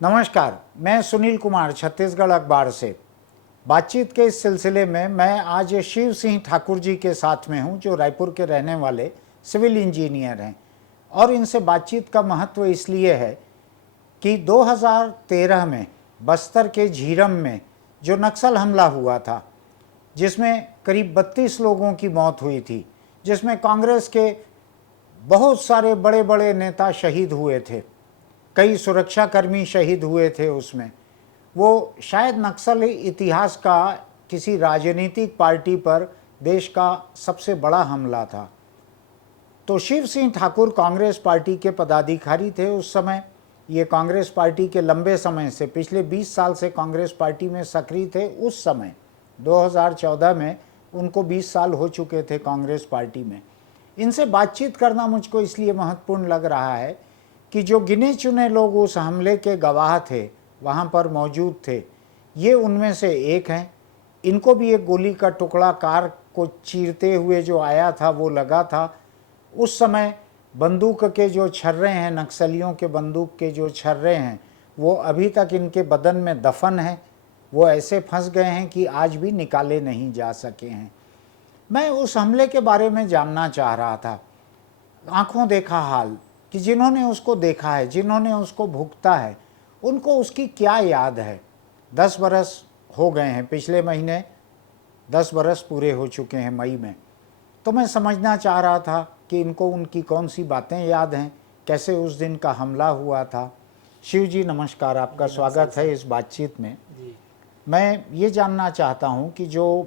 नमस्कार, मैं सुनील कुमार छत्तीसगढ़ अखबार से। बातचीत के इस सिलसिले में मैं आज शिव सिंह ठाकुर जी के साथ में हूं, जो रायपुर के रहने वाले सिविल इंजीनियर हैं। और इनसे बातचीत का महत्व इसलिए है कि 2013 में बस्तर के झीरम में जो नक्सल हमला हुआ था, जिसमें करीब 32 लोगों की मौत हुई थी, जिसमें कांग्रेस के बहुत सारे बड़े बड़े नेता शहीद हुए थे, कई सुरक्षाकर्मी शहीद हुए थे उसमें। वो शायद नक्सल इतिहास का किसी राजनीतिक पार्टी पर देश का सबसे बड़ा हमला था। तो शिव सिंह ठाकुर कांग्रेस पार्टी के पदाधिकारी थे उस समय। ये कांग्रेस पार्टी के लंबे समय से, पिछले 20 साल से कांग्रेस पार्टी में सक्रिय थे। उस समय 2014 में उनको 20 साल हो चुके थे कांग्रेस पार्टी में। इनसे बातचीत करना मुझको इसलिए महत्वपूर्ण लग रहा है कि जो गिने चुने लोग उस हमले के गवाह थे, वहाँ पर मौजूद थे, ये उनमें से एक हैं। इनको भी एक गोली का टुकड़ा कार को चीरते हुए जो आया था वो लगा था। उस समय बंदूक के जो छर्रे हैं, नक्सलियों के बंदूक के जो छर्रे हैं, वो अभी तक इनके बदन में दफन हैं। वो ऐसे फंस गए हैं कि आज भी निकाले नहीं जा सके हैं। मैं उस हमले के बारे में जानना चाह रहा था, आंखों देखा हाल, कि जिन्होंने उसको देखा है, जिन्होंने उसको भुगता है, उनको उसकी क्या याद है। 10 बरस हो गए हैं, पिछले महीने 10 बरस पूरे हो चुके हैं मई में। तो मैं समझना चाह रहा था कि इनको उनकी कौन सी बातें याद हैं, कैसे उस दिन का हमला हुआ था। शिव जी नमस्कार, आपका स्वागत है इस बातचीत में। मैं ये जानना चाहता हूँ कि जो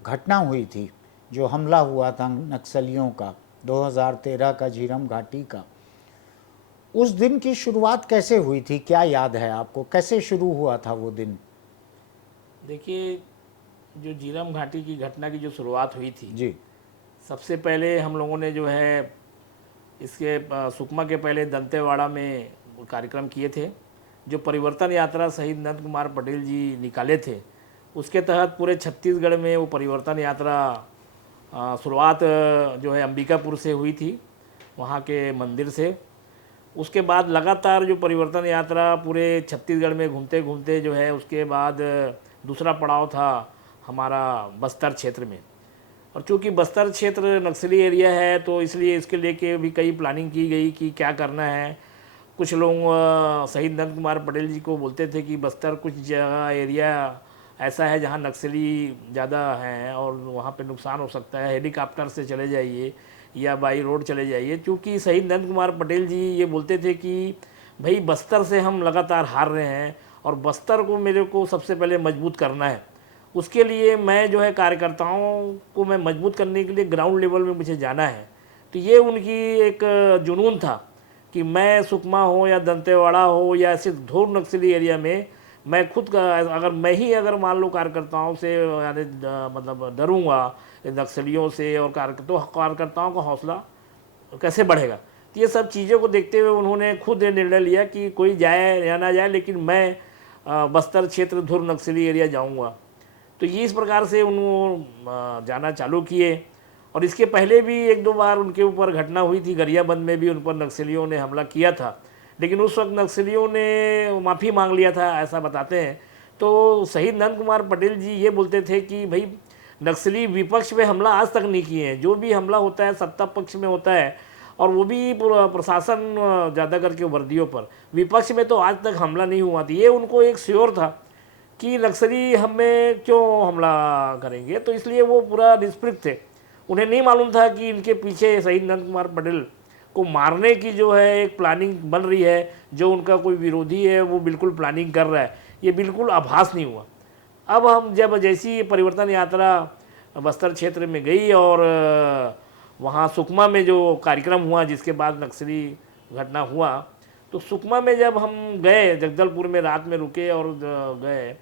घटना हुई थी, जो हमला हुआ था नक्सलियों का 2013 का झीरम घाटी का, उस दिन की शुरुआत कैसे हुई थी, क्या याद है आपको, कैसे शुरू हुआ था वो दिन? देखिए, जो झीरम घाटी की घटना की जो शुरुआत हुई थी, जी सबसे पहले हम लोगों ने जो है इसके सुकमा के पहले दंतेवाड़ा में कार्यक्रम किए थे। जो परिवर्तन यात्रा शहीद नंद कुमार पटेल जी निकाले थे, उसके तहत पूरे छत्तीसगढ़ में वो परिवर्तन यात्रा शुरुआत जो है अंबिकापुर से हुई थी, वहाँ के मंदिर से। उसके बाद लगातार जो परिवर्तन यात्रा पूरे छत्तीसगढ़ में घूमते घूमते जो है, उसके बाद दूसरा पड़ाव था हमारा बस्तर क्षेत्र में। और चूँकि बस्तर क्षेत्र नक्सली एरिया है, तो इसलिए इसके लेके भी कई प्लानिंग की गई कि क्या करना है। कुछ लोग शहीद नंद कुमार पटेल जी को बोलते थे कि बस्तर कुछ जगह एरिया ऐसा है जहाँ नक्सली ज़्यादा हैं और वहाँ पे नुकसान हो सकता है, हेलीकॉप्टर से चले जाइए या बाई रोड चले जाइए। क्योंकि शहीद नंद कुमार पटेल जी ये बोलते थे कि भाई बस्तर से हम लगातार हार रहे हैं और बस्तर को मेरे को सबसे पहले मजबूत करना है। उसके लिए मैं जो है कार्यकर्ताओं को मैं मजबूत करने के लिए ग्राउंड लेवल में मुझे जाना है। तो ये उनकी एक जुनून था कि मैं सुकमा हो या दंतेवाड़ा हो या ऐसे घोर नक्सली एरिया में मैं खुद का, अगर मैं ही अगर मान लो कार्यकर्ताओं से यानी मतलब डरूंगा नक्सलियों से, और तो कार्यकर्ताओं का हौसला कैसे बढ़ेगा। तो ये सब चीज़ों को देखते हुए उन्होंने खुद ये निर्णय लिया कि कोई जाए या ना जाए, लेकिन मैं बस्तर क्षेत्र धुर नक्सली एरिया जाऊंगा। तो ये इस प्रकार से उन्होंने जाना चालू किए। और इसके पहले भी एक दो बार उनके ऊपर घटना हुई थी, गरियाबंद में भी उन पर नक्सलियों ने हमला किया था, लेकिन उस वक्त नक्सलियों ने माफ़ी मांग लिया था, ऐसा बताते हैं। तो शहीद नंद कुमार पटेल जी ये बोलते थे कि भाई नक्सली विपक्ष में हमला आज तक नहीं किए हैं, जो भी हमला होता है सत्ता पक्ष में होता है, और वो भी पूरा प्रशासन ज़्यादा करके वर्दियों पर, विपक्ष में तो आज तक हमला नहीं हुआ था। ये उनको एक श्योर था कि नक्सली हमें क्यों हमला करेंगे, तो इसलिए वो पूरा निष्पृह थे। उन्हें नहीं मालूम था कि इनके पीछे शहीद नंद कुमार पटेल को मारने की जो है एक प्लानिंग बन रही है, जो उनका कोई विरोधी है वो बिल्कुल प्लानिंग कर रहा है, ये बिल्कुल आभास नहीं हुआ। अब हम जब जैसी परिवर्तन यात्रा बस्तर क्षेत्र में गई और वहाँ सुकमा में जो कार्यक्रम हुआ, जिसके बाद नक्सली घटना हुआ, तो सुकमा में जब हम गए, जगदलपुर में रात में रुके और गए,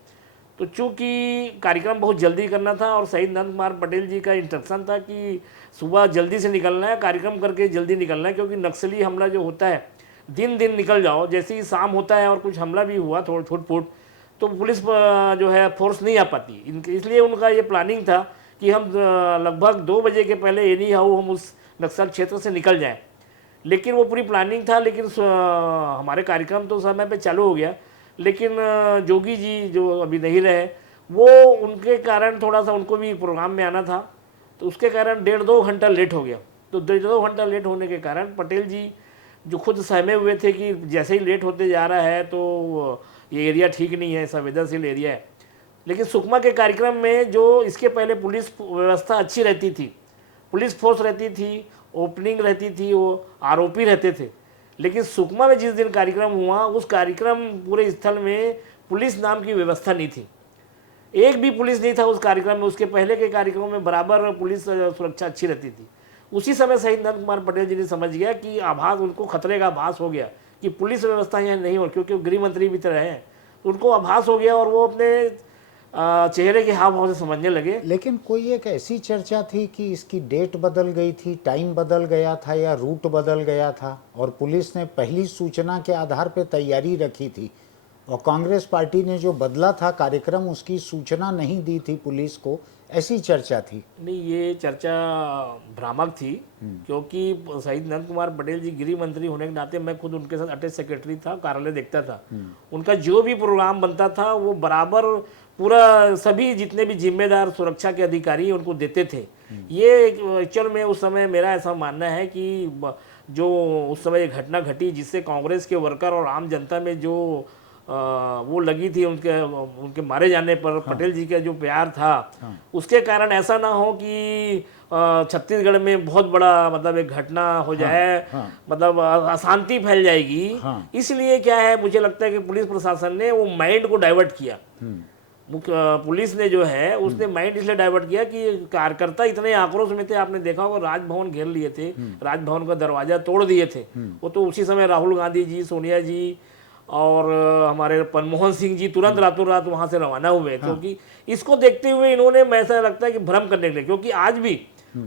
तो चूँकि कार्यक्रम बहुत जल्दी करना था और शहीद नंद कुमार पटेल जी का इंस्ट्रक्शन था कि सुबह जल्दी से निकलना है, कार्यक्रम करके जल्दी निकलना है, क्योंकि नक्सली हमला जो होता है दिन दिन निकल जाओ, जैसे ही शाम होता है और कुछ हमला भी हुआ थोड़ा फुट फुट, तो पुलिस जो है फोर्स नहीं आ पाती इनके। इसलिए उनका ये प्लानिंग था कि हम लगभग 2 बजे के पहले एनी हाउ हम उस नक्सल क्षेत्र से निकल जाएं। लेकिन वो पूरी प्लानिंग था, लेकिन हमारे कार्यक्रम तो समय पे चालू हो गया, लेकिन जोगी जी जो अभी नहीं रहे, वो उनके कारण थोड़ा सा उनको भी प्रोग्राम में आना था, तो उसके कारण 1.5-2 घंटा लेट हो गया। तो 1.5-2 घंटा लेट होने के कारण पटेल जी जो खुद सहमे हुए थे कि जैसे ही लेट होते जा रहा है तो ये एरिया ठीक नहीं है, संवेदनशील एरिया है। लेकिन सुकमा के कार्यक्रम में जो इसके पहले पुलिस व्यवस्था अच्छी रहती थी, पुलिस फोर्स रहती थी, ओपनिंग रहती थी, वो आरोपी रहते थे। लेकिन सुकमा में जिस दिन कार्यक्रम हुआ, उस कार्यक्रम पूरे स्थल में पुलिस नाम की व्यवस्था नहीं थी, एक भी पुलिस नहीं था उस कार्यक्रम में। उसके पहले के कार्यक्रमों में बराबर पुलिस सुरक्षा अच्छी रहती थी। उसी समय शहीद नंद कुमार पटेल जी ने समझ गया कि आभास, उनको खतरे का आभास हो गया कि पुलिस व्यवस्था यहाँ नहीं हो, क्योंकि वो गृह मंत्री भी तरह हैं, तो उनको आभास हो गया और वो अपने चेहरे के हाव भाव से समझने लगे। लेकिन कोई एक ऐसी चर्चा थी कि इसकी डेट बदल गई थी, टाइम बदल गया था या रूट बदल गया था, और पुलिस ने पहली सूचना के आधार पर तैयारी रखी थी, और कांग्रेस पार्टी ने जो बदला था कार्यक्रम उसकी सूचना नहीं दी थी पुलिस को, ऐसी चर्चा थी। नहीं, ये चर्चा भ्रामक थी, क्योंकि शहीद नंद कुमार पटेल जी गृह मंत्री होने के नाते मैं खुद उनके साथ अटैच सेक्रेटरी था, कार्यालय देखता था। उनका जो भी प्रोग्राम बनता था वो बराबर पूरा सभी जितने भी जिम्मेदार सुरक्षा के अधिकारी उनको देते थे। ये एक्चुअल में उस समय मेरा ऐसा मानना है कि जो उस समय एक घटना घटी जिससे कांग्रेस के वर्कर और आम जनता में जो वो लगी थी उनके मारे जाने पर, पटेल जी का जो प्यार था, उसके कारण ऐसा ना हो कि छत्तीसगढ़ में बहुत बड़ा मतलब एक घटना हो जाए, मतलब अशांति फैल जाएगी। इसलिए क्या है, मुझे लगता है कि पुलिस प्रशासन ने वो माइंड को डाइवर्ट किया। पुलिस ने जो है उसने माइंड इसलिए डाइवर्ट किया कि कार्यकर्ता इतने आक्रोश में थे, आपने देखा होगा राजभवन घेर लिए थे, राजभवन का दरवाजा तोड़ दिए थे। वो तो उसी समय राहुल गांधी जी, सोनिया जी और हमारे मनमोहन सिंह जी तुरंत रातों रात वहां से रवाना हुए, क्योंकि इसको देखते हुए इन्होंने, ऐसा लगता है कि भ्रम करने के लिए, क्योंकि आज भी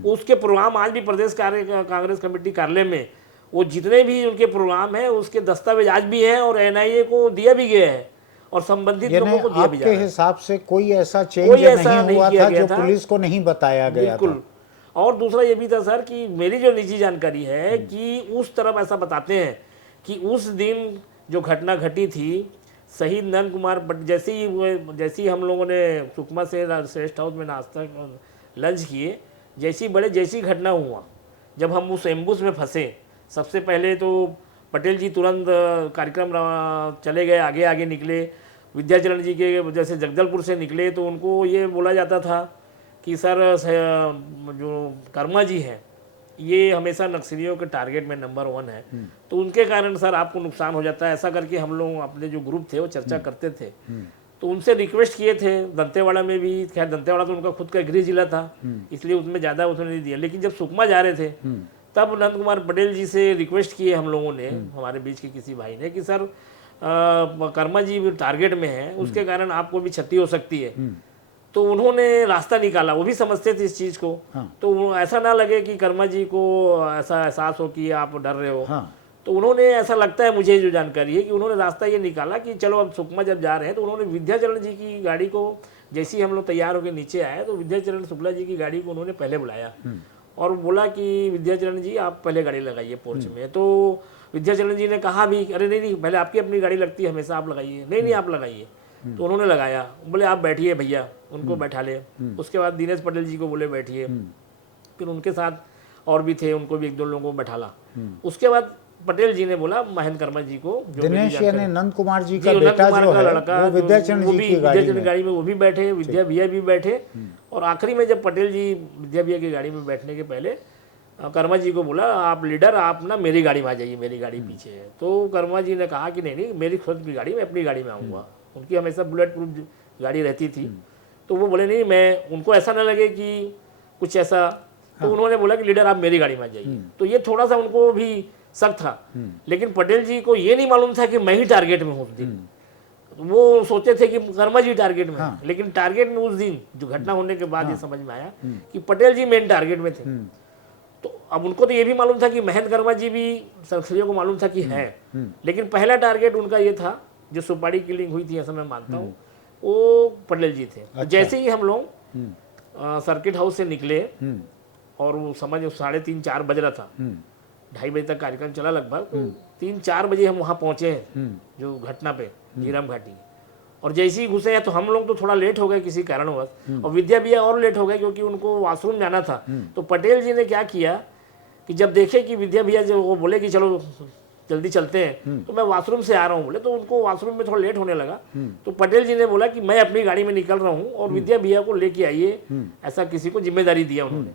उसके प्रोग्राम, आज भी प्रदेश कांग्रेस कमेटी कार्यालय में वो जितने भी उनके प्रोग्राम है उसके दस्तावेज आज भी है और एनआईए को दिया भी गया है और संबंधित लोगों को दिया भी जा रहा है। आपके हिसाब से कोई ऐसा चेंज नहीं हुआ था जो पुलिस को नहीं बताया गया? बिल्कुल। और दूसरा ये भी था सर कि मेरी जो निजी जानकारी है कि उस तरफ ऐसा बताते हैं कि उस दिन जो घटना घटी थी, शहीद नंद कुमार जैसे ही हम लोगों ने सुकमा से रेस्ट हाउस में नाश्ता लंच किए, जैसी घटना हुआ, जब हम उस एम्बुस में फंसे, सबसे पहले तो पटेल जी तुरंत कार्यक्रम चले गए, आगे आगे निकले। विद्याचरण जी के जैसे जगदलपुर से निकले तो उनको ये बोला जाता था कि सर जो कर्मा जी हैं ये हमेशा नक्सलियों के टारगेट में नंबर 1 है, तो उनके कारण सर आपको नुकसान हो जाता है। ऐसा करके हम लोग अपने जो ग्रुप थे वो चर्चा करते थे, तो उनसे रिक्वेस्ट किए थे। दंतेवाड़ा में भी, खैर दंतेवाड़ा तो उनका खुद का गृह जिला था, इसलिए उसमें ज़्यादा उसने नहीं दिया। लेकिन जब सुकमा जा रहे थे तब नंद कुमार पटेल जी से रिक्वेस्ट किए हम लोगों ने, हमारे बीच के किसी भाई ने, कि सर कर्मा जी भी टारगेट में है, उसके कारण आपको भी क्षति हो सकती है। तो उन्होंने रास्ता निकाला, वो भी समझते थे इस चीज़ को, तो ऐसा ना लगे कि कर्मा जी को ऐसा एहसास हो कि आप डर रहे हो। तो उन्होंने, ऐसा लगता है मुझे जो जानकारी है, कि उन्होंने रास्ता ये निकाला कि चलो अब सुकमा जब जा रहे हैं, तो उन्होंने विद्याचरण जी की गाड़ी को, जैसे ही हम लोग तैयार होकर नीचे आए तो विद्याचरण शुक्ला जी की गाड़ी को उन्होंने पहले बुलाया और बोला कि विद्याचरण जी आप पहले गाड़ी लगाइए पोर्च में। तो विद्याचरण जी ने कहा भी, अरे नहीं पहले आपकी अपनी गाड़ी लगती है हमेशा, आप लगाइए। नहीं आप लगाइए। तो उन्होंने लगाया, बोले आप बैठिए भैया, उनको बैठा ले। उसके बाद दिनेश पटेल जी को बोले बैठिए, फिर उनके साथ और भी थे, उनको भी 1-2 लोगों को बैठाला। उसके बाद पटेल जी ने बोला महेंद्र कर्मा जी को, दिनेश यानी नंद कुमार जी का बेटा जो है, लड़का, वो विद्याचरण जी की गाड़ी में वो भी बैठे, विद्या भैया भी बैठे। और आखिरी में जब पटेल जी विद्या भैया की गाड़ी में बैठने के पहले कर्मा जी को बोला, आप लीडर, आप ना मेरी गाड़ी में आ जाइए, मेरी गाड़ी पीछे है। तो कर्मा जी ने कहा कि नहीं मेरी खुद की गाड़ी, मैं अपनी गाड़ी में आऊँगा। उनकी हमेशा बुलेट प्रूफ गाड़ी रहती थी, तो वो बोले नहीं, मैं, उनको ऐसा ना लगे कि कुछ ऐसा, तो उन्होंने बोला कि लीडर आप मेरी गाड़ी में आ जाइए। तो ये थोड़ा सा उनको भी शक था, लेकिन पटेल जी को ये नहीं मालूम था कि मैं ही टारगेट में हूँ उस दिन। वो सोचे थे कि कर्मा जी टारगेट में, लेकिन टारगेट में उस दिन जो घटना होने के बाद ये समझ में आया कि पटेल जी मेन टारगेट में थे। तो अब उनको तो ये भी मालूम था कि महेंद्र कर्मा जी भी, संसदीयों को मालूम था कि हैं, लेकिन पहला टारगेट उनका ये था, जो सुपारी किलिंग हुई थी, ऐसा मैं मानता हूँ, वो पटेल जी थे। अच्छा। जैसे ही हम लोग सर्किट हाउस से निकले और वो समझ 3:30-4 बज रहा था, 2:30 बजे तक कार्यक्रम चला लगभग, तो 3-4 बजे हम वहाँ पहुँचे हैं जो घटना पे जीराम घाटी। और जैसे ही घुसे हैं तो हम लोग तो थोड़ा लेट हो गए किसी कारणवश, और विद्या भैया और लेट हो गए क्योंकि उनको वॉशरूम जाना था। तो पटेल जी ने क्या किया कि जब देखे कि विद्या भैया जो वो बोले कि चलो जल्दी चलते हैं, तो मैं वॉशरूम से आ रहा हूँ बोले, तो उनको वॉशरूम में थोड़ा लेट होने लगा। तो पटेल जी ने बोला कि मैं अपनी गाड़ी में निकल रहा हूँ और विद्या भैया को लेके आइए, ऐसा किसी को जिम्मेदारी दिया उन्होंने।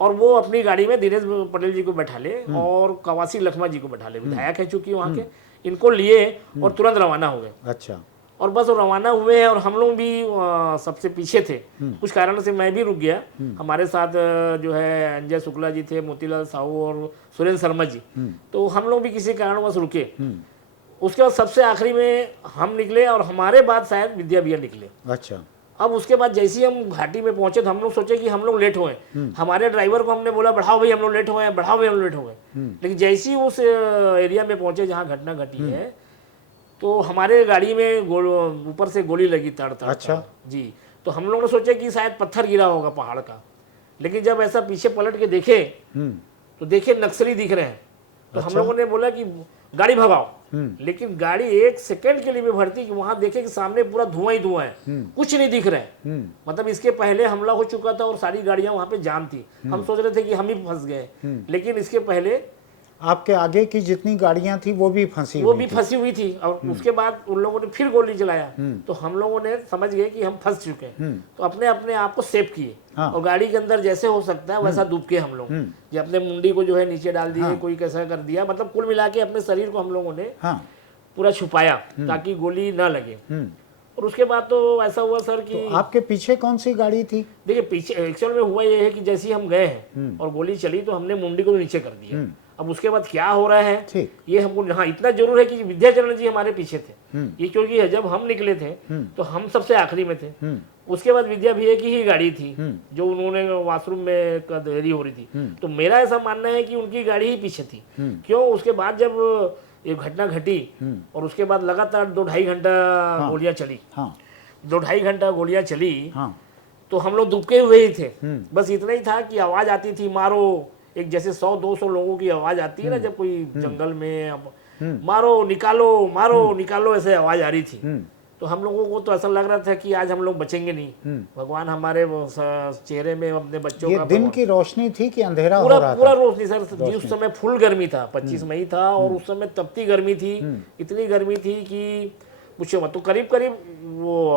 और वो अपनी गाड़ी में दिनेश पटेल जी को बैठा ले और कवासी लखमा जी को बैठा ले, विधायक है चूंकि वहाँ के, इनको लिए और तुरंत रवाना हो गए। अच्छा। और बस वो रवाना हुए हैं और हम लोग भी सबसे पीछे थे। कुछ कारण से मैं भी रुक गया। हमारे साथ जो है अंजय शुक्ला जी थे, मोतीलाल साहू और सुरेंद्र शर्मा जी, तो हम लोग भी किसी कारणवश रुके। उसके बाद सबसे आखिरी में हम निकले और हमारे बाद शायद विद्या भैया निकले। अच्छा। अब उसके बाद जैसे ही हम घाटी में पहुंचे तो हम लोग सोचे कि हम लोग लेट हुए। हमारे ड्राइवर को हमने बोला बढ़ाओ भाई हम लोग लेट हुए हैं, बढ़ाओ भाई हम लोग लेट हो गए। लेकिन जैसे ही उस एरिया में पहुंचे जहाँ घटना घटी है, तो हमारे गाड़ी में ऊपर से गोली लगी तड़ तड़। अच्छा जी। तो हम लोगों ने सोचा कि शायद पत्थर गिरा होगा पहाड़ का, लेकिन जब ऐसा पीछे पलट के देखे तो देखे नक्सली दिख रहे हैं। तो हम लोगों ने बोला कि गाड़ी भगाओ, लेकिन गाड़ी 1 सेकंड के लिए भी भरती कि वहां देखे कि सामने पूरा धुआं ही धुआं है, कुछ नहीं दिख रहा है। मतलब इसके पहले हमला हो चुका था और सारी गाड़ियां वहां पे जाम थी। हम सोच रहे थे कि हम ही फंस गए, लेकिन इसके पहले आपके आगे की जितनी गाड़ियां थी वो भी फंसी हुई थी। और उसके बाद उन लोगों ने फिर गोली चलाया, तो हम लोगों ने समझ गए कि हम फंस चुके हैं। तो अपने अपने आप को सेव किए। हाँ। और गाड़ी के अंदर जैसे हो सकता है वैसा डूब के हम लोग ये अपने मुंडी को जो है नीचे डाल दिए। कोई कैसा कर दिया, मतलब कुल मिला के अपने शरीर को हम लोगों ने पूरा छुपाया ताकि गोली ना लगे। और उसके बाद तो ऐसा हुआ सर कि तो आपके पीछे कौन सी गाड़ी थी? देखिए पीछे एक्चुअल में हुआ ये है कि जैसे ही हम गए हैं और गोली चली तो हमने मुंडी को नीचे कर दिया। अब उसके बाद क्या हो रहा है ये हमको, हाँ इतना जरूर है कि विद्याचरण जी हमारे पीछे थे। ये क्योंकि जब हम निकले थे तो हम सबसे आखिरी में थे। उसके बाद विद्या भैया की ही गाड़ी थी जो उन्होंने वॉशरूम में देरी हो रही थी। तो मेरा ऐसा मानना है कि उनकी गाड़ी ही पीछे थी। क्यों? उसके बाद जब ये घटना घटी और उसके बाद लगातार 2-2.5 घंटा गोलियां चली। 2-2.5 घंटा गोलियां चली तो हम लोग दुबके हुए ही थे। बस इतना ही था कि आवाज आती थी मारो, एक जैसे 100-200 लोगों की आवाज आती है ना जब कोई जंगल में मारो निकालो ऐसे आवाज आ रही थी। तो हम लोगों को तो ऐसा लग रहा था कि आज हम लोग बचेंगे नहीं। भगवान हमारे चेहरे में अपने बच्चों का, दिन की रोशनी थी कि अंधेरा हो रहा था? पूरा रोशनी सर जी। उस समय फुल गर्मी था, 25 मई था और उस समय तपती गर्मी थी। इतनी गर्मी थी कि पूछो मत। तो करीब करीब वो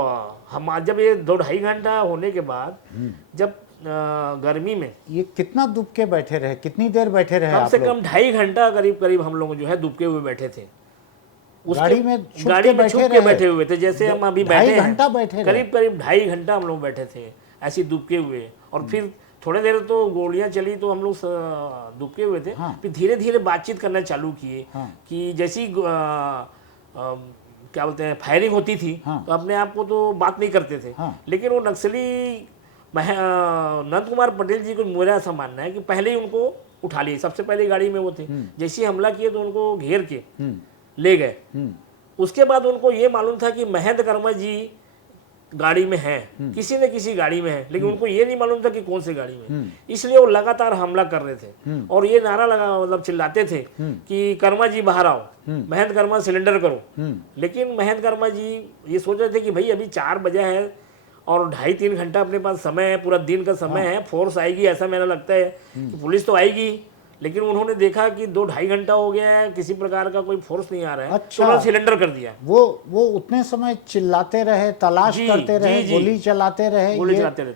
हम जब ये 2-2.5 घंटा होने के बाद जब गर्मी में ये कितना दुबके बैठे रहे, कितनी देर बैठे रहे? कम से कम 2.5 घंटा करीब करीब हम लोग जो है दुबके हुए बैठे थे। गाड़ी में छुप के बैठे हुए थे जैसे हम अभी बैठे हैं। 2.5 घंटा बैठे, करीब 2.5 घंटा हम लोग बैठे थे ऐसे दुबके हुए। और फिर थोड़ी देर तो गोलियां चली तो हम लोग दुबके हुए थे। फिर धीरे धीरे बातचीत करना चालू किए कि जैसी क्या बोलते हैं फायरिंग होती थी तो अपने आप को तो बात नहीं करते थे। लेकिन वो नक्सली नंद कुमार पटेल जी को मेरा ऐसा मानना है कि पहले ही उनको उठा लिए। सबसे पहले गाड़ी में वो थे, जैसे ही हमला किए तो उनको घेर के ले गए। उसके बाद उनको ये मालूम था कि महेंद्र कर्मा जी गाड़ी में हैं, किसी न किसी गाड़ी में है, लेकिन उनको ये नहीं मालूम था कि कौन सी गाड़ी में। इसलिए वो लगातार हमला कर रहे थे और ये नारा लगा मतलब चिल्लाते थे कि कर्मा जी बाहर आओ, महेंद्र कर्मा सिलेंडर करो। लेकिन महेंद्र कर्मा जी ये सोच रहे थे कि भाई अभी 4 बजे है और 2.5-3 घंटा अपने पास समय है, पूरा दिन का समय है, फोर्स आएगी ऐसा मेरा लगता है कि पुलिस तो आएगी। लेकिन उन्होंने देखा कि 2-2.5 घंटा हो गया है, किसी प्रकार का कोई फोर्स नहीं आ रहा है। अच्छा। तो उन्होंने सिलेंडर कर दिया। वो उतने समय चिल्लाते रहे, तलाश करते रहे, गोली चलाते रहे,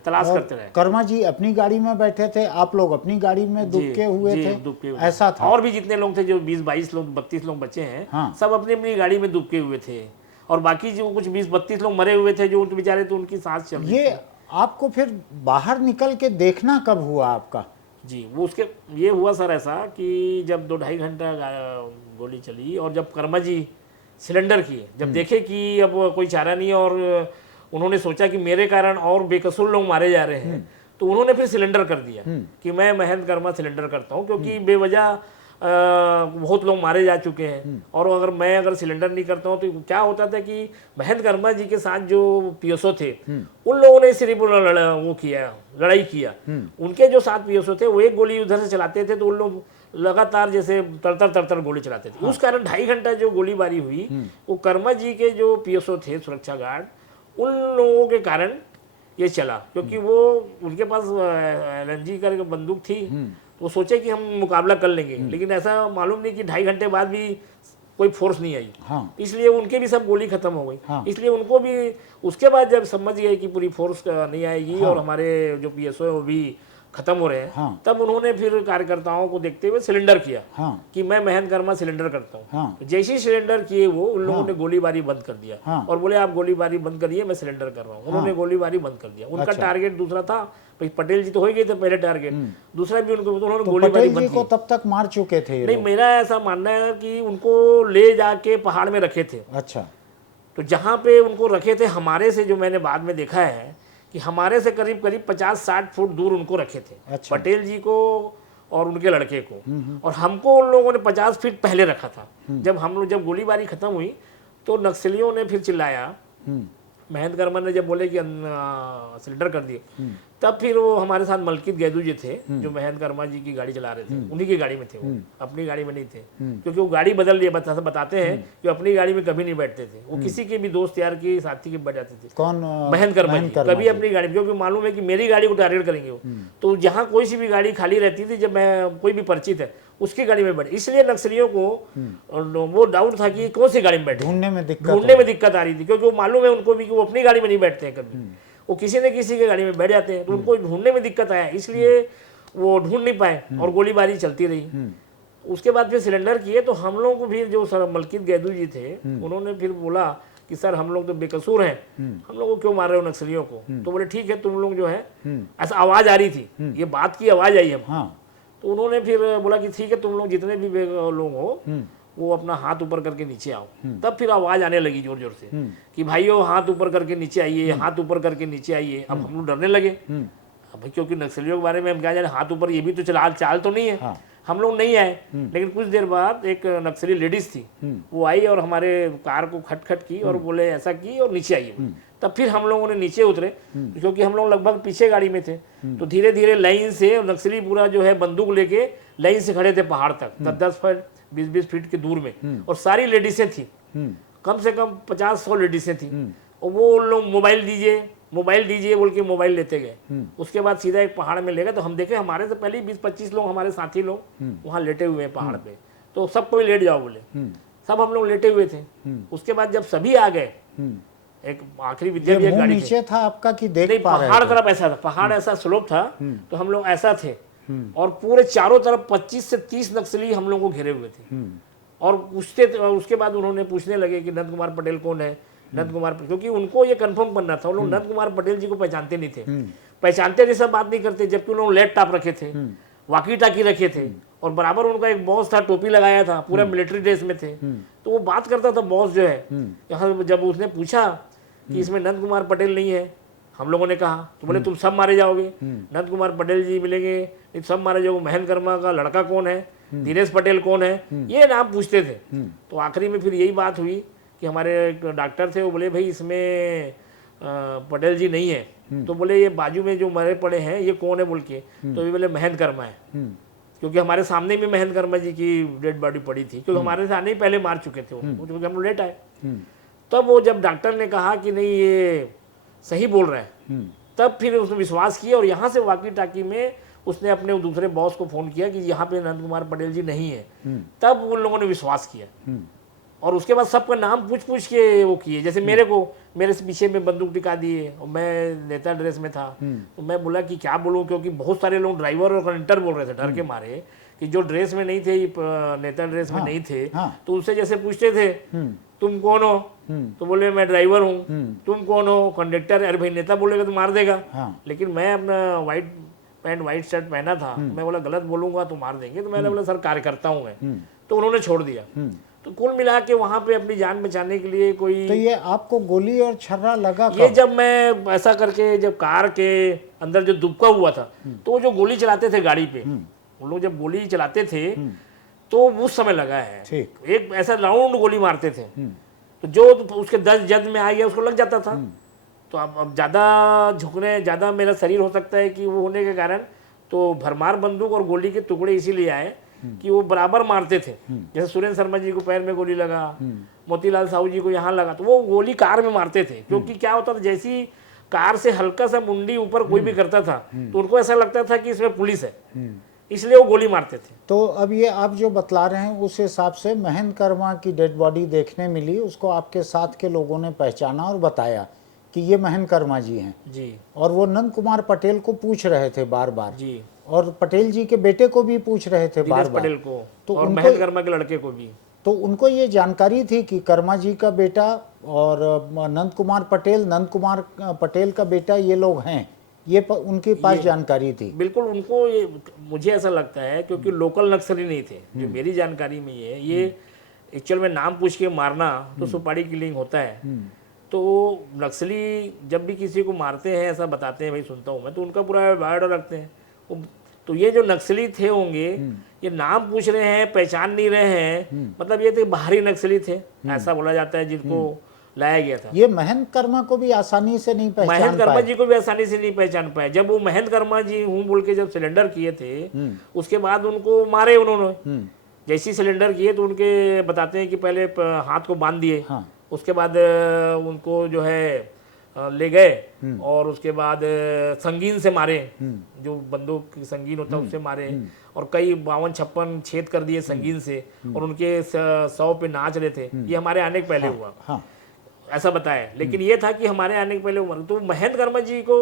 तलाश करते रहे। कर्मा जी अपनी गाड़ी में बैठे थे, आप लोग अपनी गाड़ी में दुबके हुए थे, ऐसा था। और भी जितने लोग थे जो 20-22 लोग 32 लोग बचे हैं सब अपनी अपनी गाड़ी में दुबके हुए थे। और बाकी जो कुछ 20-32 लोग मरे हुए थे जो बेचारे तो उनकी सांस चल रही थी। ये आपको फिर बाहर निकल के देखना कब हुआ आपका? जी वो उसके ये हुआ सर ऐसा कि जब 2-2.5 घंटा गोली चली और जब कर्मा जी सिलेंडर किए, जब देखे कि अब कोई चारा नहीं और उन्होंने सोचा कि मेरे कारण और बेकसूर लोग मारे जा रहे हैं, तो उन्होंने फिर सिलेंडर कर दिया कि मैं महेंद्र कर्मा सिलेंडर करता हूँ, क्योंकि बेवजह बहुत लोग मारे जा चुके हैं। और अगर सिलेंडर नहीं करता हूँ तो क्या होता था कि महेंद्र कर्मा जी के साथ जो पीएसओ थे उन लोगों ने सिर्फ वो किया, लड़ाई किया। उनके जो साथ पीएसओ थे वो एक गोली उधर से चलाते थे तो उन लोग लगातार जैसे तरतर गोली चलाते थे। उस कारण 2.5 घंटा जो गोलीबारी हुई वो कर्मा जी के जो पीएसओ थे, सुरक्षा गार्ड, उन लोगों के कारण ये चला, क्योंकि वो उनके पास LMG का बंदूक थी। वो सोचे कि हम मुकाबला कर लेंगे, लेकिन ऐसा मालूम नहीं कि 2.5 घंटे बाद भी कोई फोर्स नहीं आई। इसलिए उनके भी सब गोली खत्म हो गई। इसलिए उनको भी उसके बाद जब समझ गए कि पूरी फोर्स नहीं आएगी और हमारे जो पीएसओ है वो भी खत्म हो रहे हैं, तब उन्होंने फिर कार्यकर्ताओं को देखते हुए सिलेंडर किया कि मैं महेंद्र कर्मा सिलेंडर करता हूँ। जैसे ही सिलेंडर किए वो उन लोगों ने गोलीबारी बंद कर दिया और बोले आप गोलीबारी बंद करिए, मैं सिलेंडर कर रहा हूँ। उन्होंने गोलीबारी बंद कर दिया। उनका टारगेट दूसरा था, भाई पटेल जी तो हो गए थे पहले टारगेट, दूसरा भी उनको, उन्होंने गोलीबारी बंद को तब तक मार चुके थे? नहीं, मेरा ऐसा मानना है कि उनको ले जाके पहाड़ में रखे थे। अच्छा। तो जहाँ पे उनको रखे थे, हमारे से जो मैंने बाद में देखा है कि हमारे से करीब 50-60 फुट दूर उनको रखे थे। अच्छा। पटेल जी को और उनके लड़के को, और हमको उन लोगों ने 50 फीट पहले रखा था। जब गोलीबारी खत्म हुई तो नक्सलियों ने फिर चिल्लाया, महेंद्र कर्मा ने जब बोले कि सिलेंडर कर दिए, तब फिर वो हमारे साथ मलकित गैदू जी थे जो महेंद्र कर्मा जी की गाड़ी चला रहे थे, उन्हीं की गाड़ी में थे वो, अपनी गाड़ी में नहीं थे, क्योंकि वो गाड़ी बदल लिए। बताते हैं कि अपनी गाड़ी में कभी नहीं बैठते थे, वो किसी के भी दोस्त यार की साथी के बैठ जाते थे। कौन? महेंद्र कर्मा जी कभी अपनी गाड़ी में, क्योंकि मालूम है कि मेरी गाड़ी को टारगेट करेंगे वो। तो जहाँ कोई सी भी गाड़ी खाली रहती थी, जब मैं कोई भी परिचित है उसकी गाड़ी में बैठे, इसलिए नक्सलियों को वो डाउट था कि कौन सी गाड़ी में बैठे, ढूंढने में दिक्कत आ रही थी, क्योंकि वो मालूम है उनको भी कि वो अपनी गाड़ी में नहीं बैठते हैं कभी, वो किसी न किसी की गाड़ी में बैठ जाते हैं। तो उनको ढूंढने में दिक्कत आया, इसलिए वो ढूंढ नहीं पाए और गोलीबारी चलती रही। उसके बाद फिर सिलेंडर किए तो हम लोगों को भी जो सर मलकित गैदू जी थे उन्होंने फिर बोला कि सर हम लोग तो बेकसूर हैं, हम लोग को क्यों मार रहे हो नक्सलियों को? तो बोले ठीक है, तुम लोग जो है, ऐसा आवाज आ रही थी, ये बात की आवाज आई हम। तो उन्होंने फिर बोला कि ठीक है, तुम लोग जितने भी लोग हो वो अपना हाथ ऊपर करके नीचे आओ। तब फिर आवाज आने लगी जोर जोर से कि भाइयों हाथ ऊपर करके नीचे आइए, हाथ ऊपर करके नीचे आइए। अब हम लोग डरने लगे, भाई क्योंकि नक्सलियों के बारे में हम क्या जाने, हाथ ऊपर ये भी तो चाल तो नहीं है। हम लोग नहीं आए, लेकिन कुछ देर बाद एक नक्सली लेडीज थी, वो आई और हमारे कार को खटखट की और बोले ऐसा की और नीचे आइए। तब फिर हम लोगों ने नीचे उतरे, क्योंकि हम लोग लगभग पीछे गाड़ी में थे। तो धीरे धीरे लाइन से नक्सली पूरा जो है बंदूक लेके लाइन से खड़े थे पहाड़ तक, 10-10 फीट 20-20 फीट के दूर में, और सारी लेडीसें थी, कम से कम 50-100 लेडीसें थी। और वो लोग मोबाइल दीजिए बोल के मोबाइल लेते गए। उसके बाद सीधा एक पहाड़ में ले गए। तो हम देखे हमारे से पहले 20-25 लोग, हमारे साथी लोग वहाँ लेटे हुए हैं पहाड़ पे। तो सबको लेट जाओ बोले, सब हम लोग लेटे हुए थे। उसके बाद जब सभी आ गए, एक आखिरी विद्यार्थी गाड़ी नीचे था आपका कि देख नहीं, पहाड़ तरफ ऐसा था, पहाड़ ऐसा स्लोप था, तो हम लोग ऐसा थे और पूरे चारों तरफ 25 से 30 नक्सली हम लोगों को घेरे हुए थे। और उसके बाद उन्होंने पूछने लगे कि नंद कुमार पटेल कौन है, नंद कुमार, क्योंकि उनको ये कंफर्म करना था। वो लोग नंद कुमार पटेल जी को पहचानते नहीं थे, पहचानते नहीं, सब बात नहीं करते, जबकि उन्होंने लैपटॉप रखे थे, वाकी टाकी रखे थे, और बराबर उनका एक बॉस था, टोपी लगाया था, पूरा मिलिट्री ड्रेस में थे। तो वो बात करता था बॉस जो है। यहाँ जब उसने पूछा कि इसमें नंद कुमार पटेल नहीं है, हम लोगों ने कहा, तो बोले तुम सब मारे जाओगे, नंद कुमार पटेल जी मिलेंगे सब मारे जाओगे, महेंद्र कर्मा का लड़का कौन है, दिनेश पटेल कौन है, ये नाम पूछते थे। तो आखिरी में फिर यही बात हुई कि हमारे एक डॉक्टर थे, वो बोले भाई इसमें पटेल जी नहीं है। तो बोले ये बाजू में जो मरे पड़े हैं ये कौन है बोल के, तो ये बोले महेंद्र कर्मा है, क्योंकि हमारे सामने भी महेंद्र कर्मा जी की डेड बॉडी पड़ी थी, क्योंकि हमारे सामने ही पहले मार चुके थे वो, क्योंकि हम लोग लेट आए। तब वो जब डॉक्टर ने कहा कि नहीं ये सही बोल रहे हैं, तब फिर उसने विश्वास किया, और यहाँ से वाकी टाकी में उसने अपने दूसरे बॉस को फोन किया कि यहाँ पे नंद कुमार पटेल जी नहीं है। तब उन लोगों ने विश्वास किया, और उसके बाद सबका नाम पूछ के वो किए। जैसे मेरे से पीछे में बंदूक टिका दिए, और मैं नेता ड्रेस में था, तो मैं बोला कि क्या बोलूँ, क्योंकि बहुत सारे लोग ड्राइवर और कंडक्टर बोल रहे थे डर के मारे कि जो ड्रेस में नहीं थे, नेता ड्रेस में नहीं थे, तो उनसे जैसे पूछते थे तुम कौन हो, तो बोले मैं ड्राइवर हूँ। तुम कौन हो, कंडक्टर। अरे भाई नेता बोलेगा तो मार देगा, लेकिन मैं अपना व्हाइट पैंट व्हाइट शर्ट पहना था, मैं बोला गलत बोलूंगा तो मार देंगे, तो मैंने बोला सर कार्यकर्ता हूँ मैं, तो उन्होंने छोड़ दिया। तो कुल मिला के वहां पे अपनी जान बचाने के लिए कोई, तो ये आपको गोली और छर्रा लगा ये जब मैं ऐसा करके जब कार के अंदर जो दुबका हुआ था, तो वो जो गोली चलाते थे गाड़ी पे, वो लोग जब गोली चलाते थे तो उस समय लगा है। ठीक। एक ऐसा राउंड गोली मारते थे, तो जो उसके 10 जद में आ गया उसको लग जाता था। तो अब ज़्यादा झुकने, ज़्यादा मेरा शरीर हो सकता है कि वो होने के कारण, तो भरमार बंदूक और गोली के टुकड़े इसीलिए आए कि वो बराबर मारते थे। जैसे सुरेंद्र शर्मा जी को पैर में गोली लगा, मोतीलाल साहू जी को यहाँ लगा, तो वो गोली कार में मारते थे। क्योंकि क्या होता था, जैसी कार से हल्का सा मुंडी ऊपर कोई भी करता था तो उनको ऐसा लगता था कि इसमें पुलिस है, इसलिए वो गोली मारते थे। तो अब ये आप जो बतला रहे हैं उस हिसाब से महेंद्र कर्मा की डेड बॉडी देखने मिली, उसको आपके साथ के लोगों ने पहचाना और बताया कि ये महेंद्र कर्मा जी हैं जी और वो नंद कुमार पटेल को पूछ रहे थे बार बार जी, और पटेल जी के बेटे को भी पूछ रहे थे बार दिनेश बार। पटेल को तो और उनको- महेंद्र कर्मा के लड़के को भी। तो उनको ये जानकारी थी कि कर्मा जी का बेटा और नंद कुमार पटेल का बेटा ये लोग हैं, ये उनके पास जानकारी थी। बिल्कुल, उनको ये, मुझे ऐसा लगता है क्योंकि लोकल नक्सली नहीं थे, जो मेरी जानकारी में ये एक्चुअल में नाम पूछ के मारना तो सुपारी किलिंग होता है। तो नक्सली जब भी किसी को मारते हैं ऐसा बताते हैं, भाई सुनता हूँ मैं, तो उनका पूरा बायोडाटा रखते हैं। तो ये जो नक्सली थे होंगे, ये नाम पूछ रहे हैं, पहचान नहीं रहे हैं, मतलब ये थे बाहरी नक्सली थे, ऐसा बोला जाता है, जिनको लाया गया था। ये महेंद्र कर्मा को भी आसानी से नहीं पहचान महेंद्र कर्मा पाए। जी को भी आसानी से नहीं पहचान पाए। जब वो महेंद्र कर्मा जी हूँ बोल के जब सिलेंडर किए थे, उसके बाद उनको मारे उन्होंने। जैसे ही सिलेंडर किए तो उनके बताते हैं कि पहले हाथ को बांध दिए, हाँ। उसके बाद उनको जो है ले गए और उसके बाद संगीन से मारे, जो बंदूक संगीन होता है उससे मारे, और कई 52-56 छेद कर दिए संगीन से, और उनके 100 पे नाच रहे थे। ये हमारे आने के पहले हुआ, हाँ। ऐसा बताया। लेकिन ये था कि हमारे आने के पहले हुआ। तो महेंद्र कर्मा जी को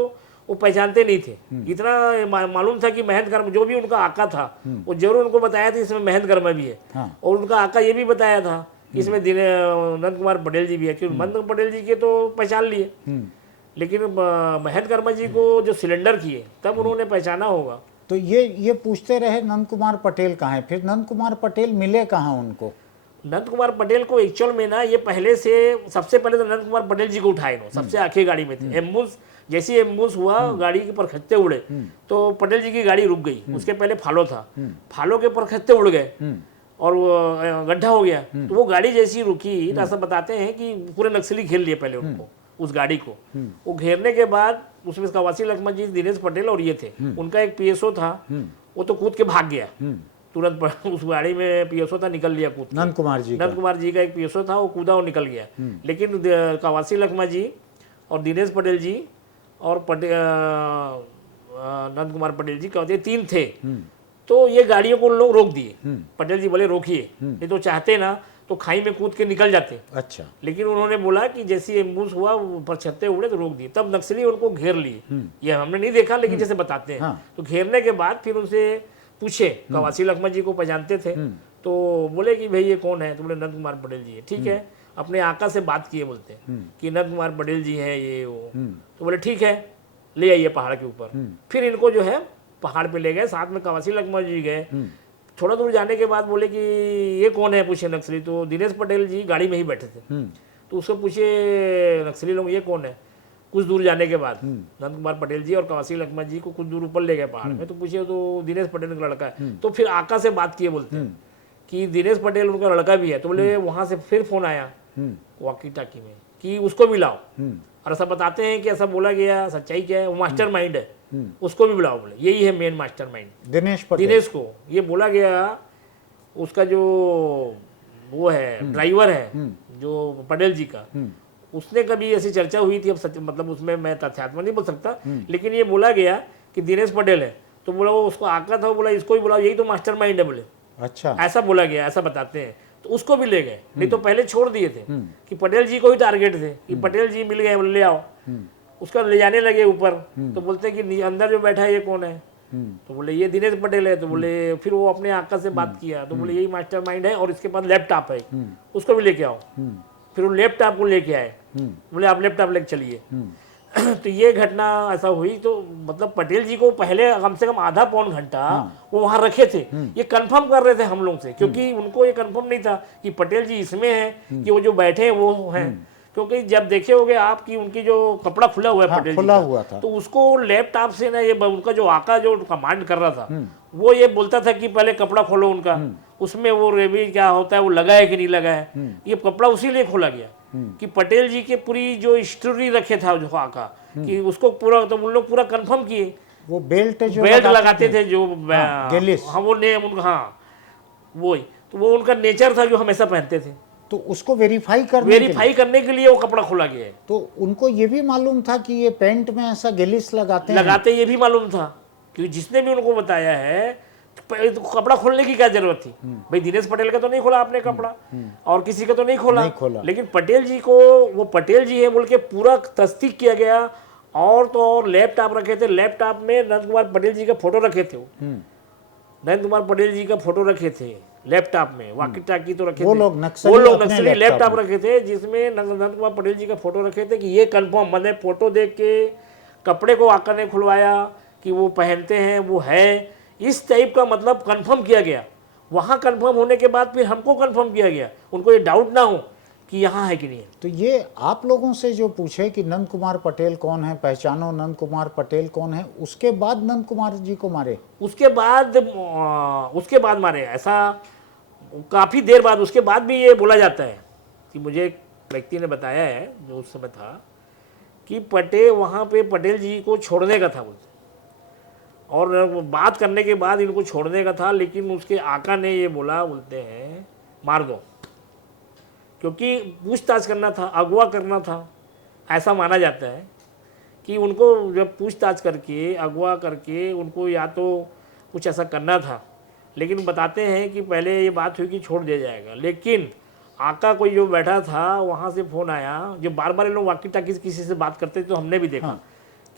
वो पहचानते नहीं थे, इतना मालूम था कि महेंद्र कर्मा जो भी उनका आका था वो जरूर उनको बताया था इसमें महेंद्र कर्मा भी है। हाँ। और उनका आका ये भी बताया था इसमें नंद कुमार पटेल जी भी है, क्योंकि नंद पटेल जी के तो पहचान लिए, लेकिन महेंद्र कर्मा जी को जो सिलेंडर किए तब उन्होंने पहचाना होगा। तो ये पूछते रहे नंद कुमार पटेल कहाँ है, फिर नंद कुमार पटेल मिले कहाँ उनको? नंद कुमार पटेल को एक्चुअल में ना, ये पहले से, सबसे पहले तो नंद कुमार पटेल जी को उठाए नो, सबसे आखिरी गाड़ी में थे। एम्बुलेंस, जैसे ही एम्बुलेंस हुआ, गाड़ी के परखच्चे उड़े तो पटेल जी की गाड़ी रुक गई। उसके पहले फालो था, फालो के परखच्चे उड़ गए और वो गड्ढा हो गया। तो वो गाड़ी जैसी रुकी तो ऐसा बताते हैं कि पूरे नक्सली घेर लिए पहले उनको, उस गाड़ी को। वो घेरने के बाद उसमें कवासी लखमा जी, दिनेश पटेल और ये थे, उनका एक पीएसओ था, वो तो कूद के भाग गया तुरंत। उस गाड़ी में पीएसओ था, निकल लिया कूद के। नंद कुमार जी नंद कुमार जी का एक पीएसओ था, वो कूदा और निकल गया। लेकिन कवासी लखमा जी और दिनेश पटेल जी और नंद कुमार पटेल जी कहते 3 थे, तो ये गाड़ियों को उन लोग रोक दिए। पटेल जी बोले रोकिए, नहीं तो चाहते ना तो खाई में कूद के निकल जाते। अच्छा। लेकिन उन्होंने बोला कि जैसे एम्बुलेंस हुआ, ऊपर छत्ते उड़े तो रोक दिए। तब नक्सली उनको घेर लिए, ये हमने नहीं देखा लेकिन जैसे बताते हैं। हाँ। तो घेरने के बाद फिर उनसे पूछे, कवासी लखमा जी को पहचानते थे, तो बोले कि भाई ये कौन है? तो बोले नंद कुमार पटेल जी है। ठीक है, अपने आका से बात किए, बोलते कि नंद कुमार पटेल जी हैं ये वो। तो बोले ठीक है, ले आइए पहाड़ के ऊपर। फिर इनको जो है पहाड़ पे ले गए, साथ में कवासी लखमा जी गए। थोड़ा दूर जाने के बाद बोले कि ये कौन है, पूछे नक्सली। तो दिनेश पटेल जी गाड़ी में ही बैठे थे, तो उसको पूछे नक्सली लोग ये कौन है। कुछ दूर जाने के बाद नंद कुमार पटेल जी और कवासी लखमा जी को कुछ दूर ऊपर ले गए पहाड़ में, तो पूछे तो दिनेश पटेल का लड़का है। तो फिर आका से बात किए, बोलते हैं कि दिनेश पटेल उनका लड़का भी है। तो बोले वहां से फिर फोन आया वॉकी टाकी में कि उसको भी लाओ, और ऐसा बताते हैं कि ऐसा बोला गया, सच्चाई क्या है, वो मास्टर माइंड है, उसको भी बुलाओ। बोले यही है main master mind Dinesh Patel. Dinesh को ये बोला गया, उसका जो वो है ड्राइवर है जो पटेल जी का, उसने कभी ऐसी चर्चा हुई थी, अब सच मतलब उसमें मैं तथ्यात्मक नहीं बोल सकता, लेकिन ये बोला गया कि दिनेश पटेल है। तो बोला वो उसको आका था, बोला इसको भी बुलाओ, यही तो मास्टर माइंड है। बोले अच्छा, ऐसा बोला गया, ऐसा बताते हैं। तो उसको भी ले गए, नहीं तो पहले छोड़ दिए थे कि पटेल जी को ही टारगेट थे कि पटेल जी मिल गए, बोले ले आओ। उसका ले जाने लगे ऊपर, तो बोलते हैं कि अंदर जो बैठा है ये कौन है? तो बोले ये दिनेश पटेल है। तो बोले, फिर वो अपने आका से बात किया, तो बोले यही मास्टर माइंड है, और इसके पास लैपटॉप है, उसको भी लेके आओ। फिर वो लैपटॉप को लेके आए, बोले आप लैपटॉप लेके चलिए। तो ये घटना ऐसा हुई। तो मतलब पटेल जी को पहले कम से कम आधा पौन घंटा वो वहां रखे थे, ये कंफर्म कर रहे थे हम लोग से, क्योंकि उनको ये कंफर्म नहीं था कि पटेल जी इसमें है कि वो जो बैठे हैं वो हैं। क्योंकि जब देखे होगे आप कि उनकी जो कपड़ा खुला हुआ है पटेल जी खुला का, हुआ था, तो उसको लैपटॉप से ना, ये उनका जो आका जो कमांड कर रहा था वो ये बोलता था कि पहले कपड़ा खोलो उनका, उसमें वो रेबी क्या होता है वो लगा है कि नहीं लगा है, ये कपड़ा उसी लिए खोला गया कि पटेल जी के पूरी जो हिस्ट्री रखे था जो आका कि उसको पूरा, तो उन लोग पूरा कंफर्म किए। वो बेल्ट जो बेल्ट लगाते थे जो गिलिस। हाँ वो ने उनका, हाँ वही, तो वो उनका नेचर था जो हमेशा पहनते थे। तो उसको वेरीफाई करने के लिए वो कपड़ा खोला गया है। तो उनको ये भी मालूम था कि ये पैंट में ऐसा गिलिस लगाते ये भी मालूम था, क्योंकि जिसने भी उनको बताया है तो कपड़ा खोलने की क्या जरूरत थी भाई? दिनेश पटेल का तो नहीं खोला आपने कपड़ा, और किसी का तो नहीं खोला। लेकिन पटेल जी को, वो पटेल जी है बोल के पूरा तस्दीक किया गया। और तो और लैपटॉप रखे थे, लैपटॉप में नंद कुमार पटेल जी का फोटो रखे थे, नंद कुमार पटेल जी का फोटो रखे थे लैपटॉप में, वाकी टाकी तो रखे थे, वो लोग नक्सली लैपटॉप रखे थे जिसमें नंद कुमार पटेल जी का फोटो रखे थे कि ये कंफर्म, मैंने फोटो देख के कपड़े को आकर ने खुलवाया कि वो पहनते हैं, वो है इस टाइप का, मतलब कंफर्म किया गया। वहाँ कंफर्म होने के बाद फिर हमको कंफर्म किया गया, उनको ये डाउट ना हो कि यहाँ है कि नहीं है। तो ये आप लोगों से जो पूछे कि नंद कुमार पटेल कौन है, पहचानो नंद कुमार पटेल कौन है, उसके बाद नंद कुमार जी को मारे? उसके बाद मारे, ऐसा काफ़ी देर बाद, उसके बाद भी ये बोला जाता है कि मुझे एक व्यक्ति ने बताया है जो उस समय था कि वहाँ पे पटेल जी को छोड़ने का था बोलते, और बात करने के बाद इनको छोड़ने का था, लेकिन उसके आका ने ये बोला, बोलते हैं मार दो, क्योंकि पूछताछ करना था, अगवा करना था। ऐसा माना जाता है कि उनको जब पूछताछ करके, अगवा करके उनको या तो कुछ ऐसा करना था, लेकिन बताते हैं कि पहले ये बात हुई कि छोड़ दिया जाएगा। लेकिन आका कोई जो बैठा था वहाँ से फ़ोन आया, जो बार बार ये लोग वाकी टाकी किसी से बात करते थे, तो हमने भी देखा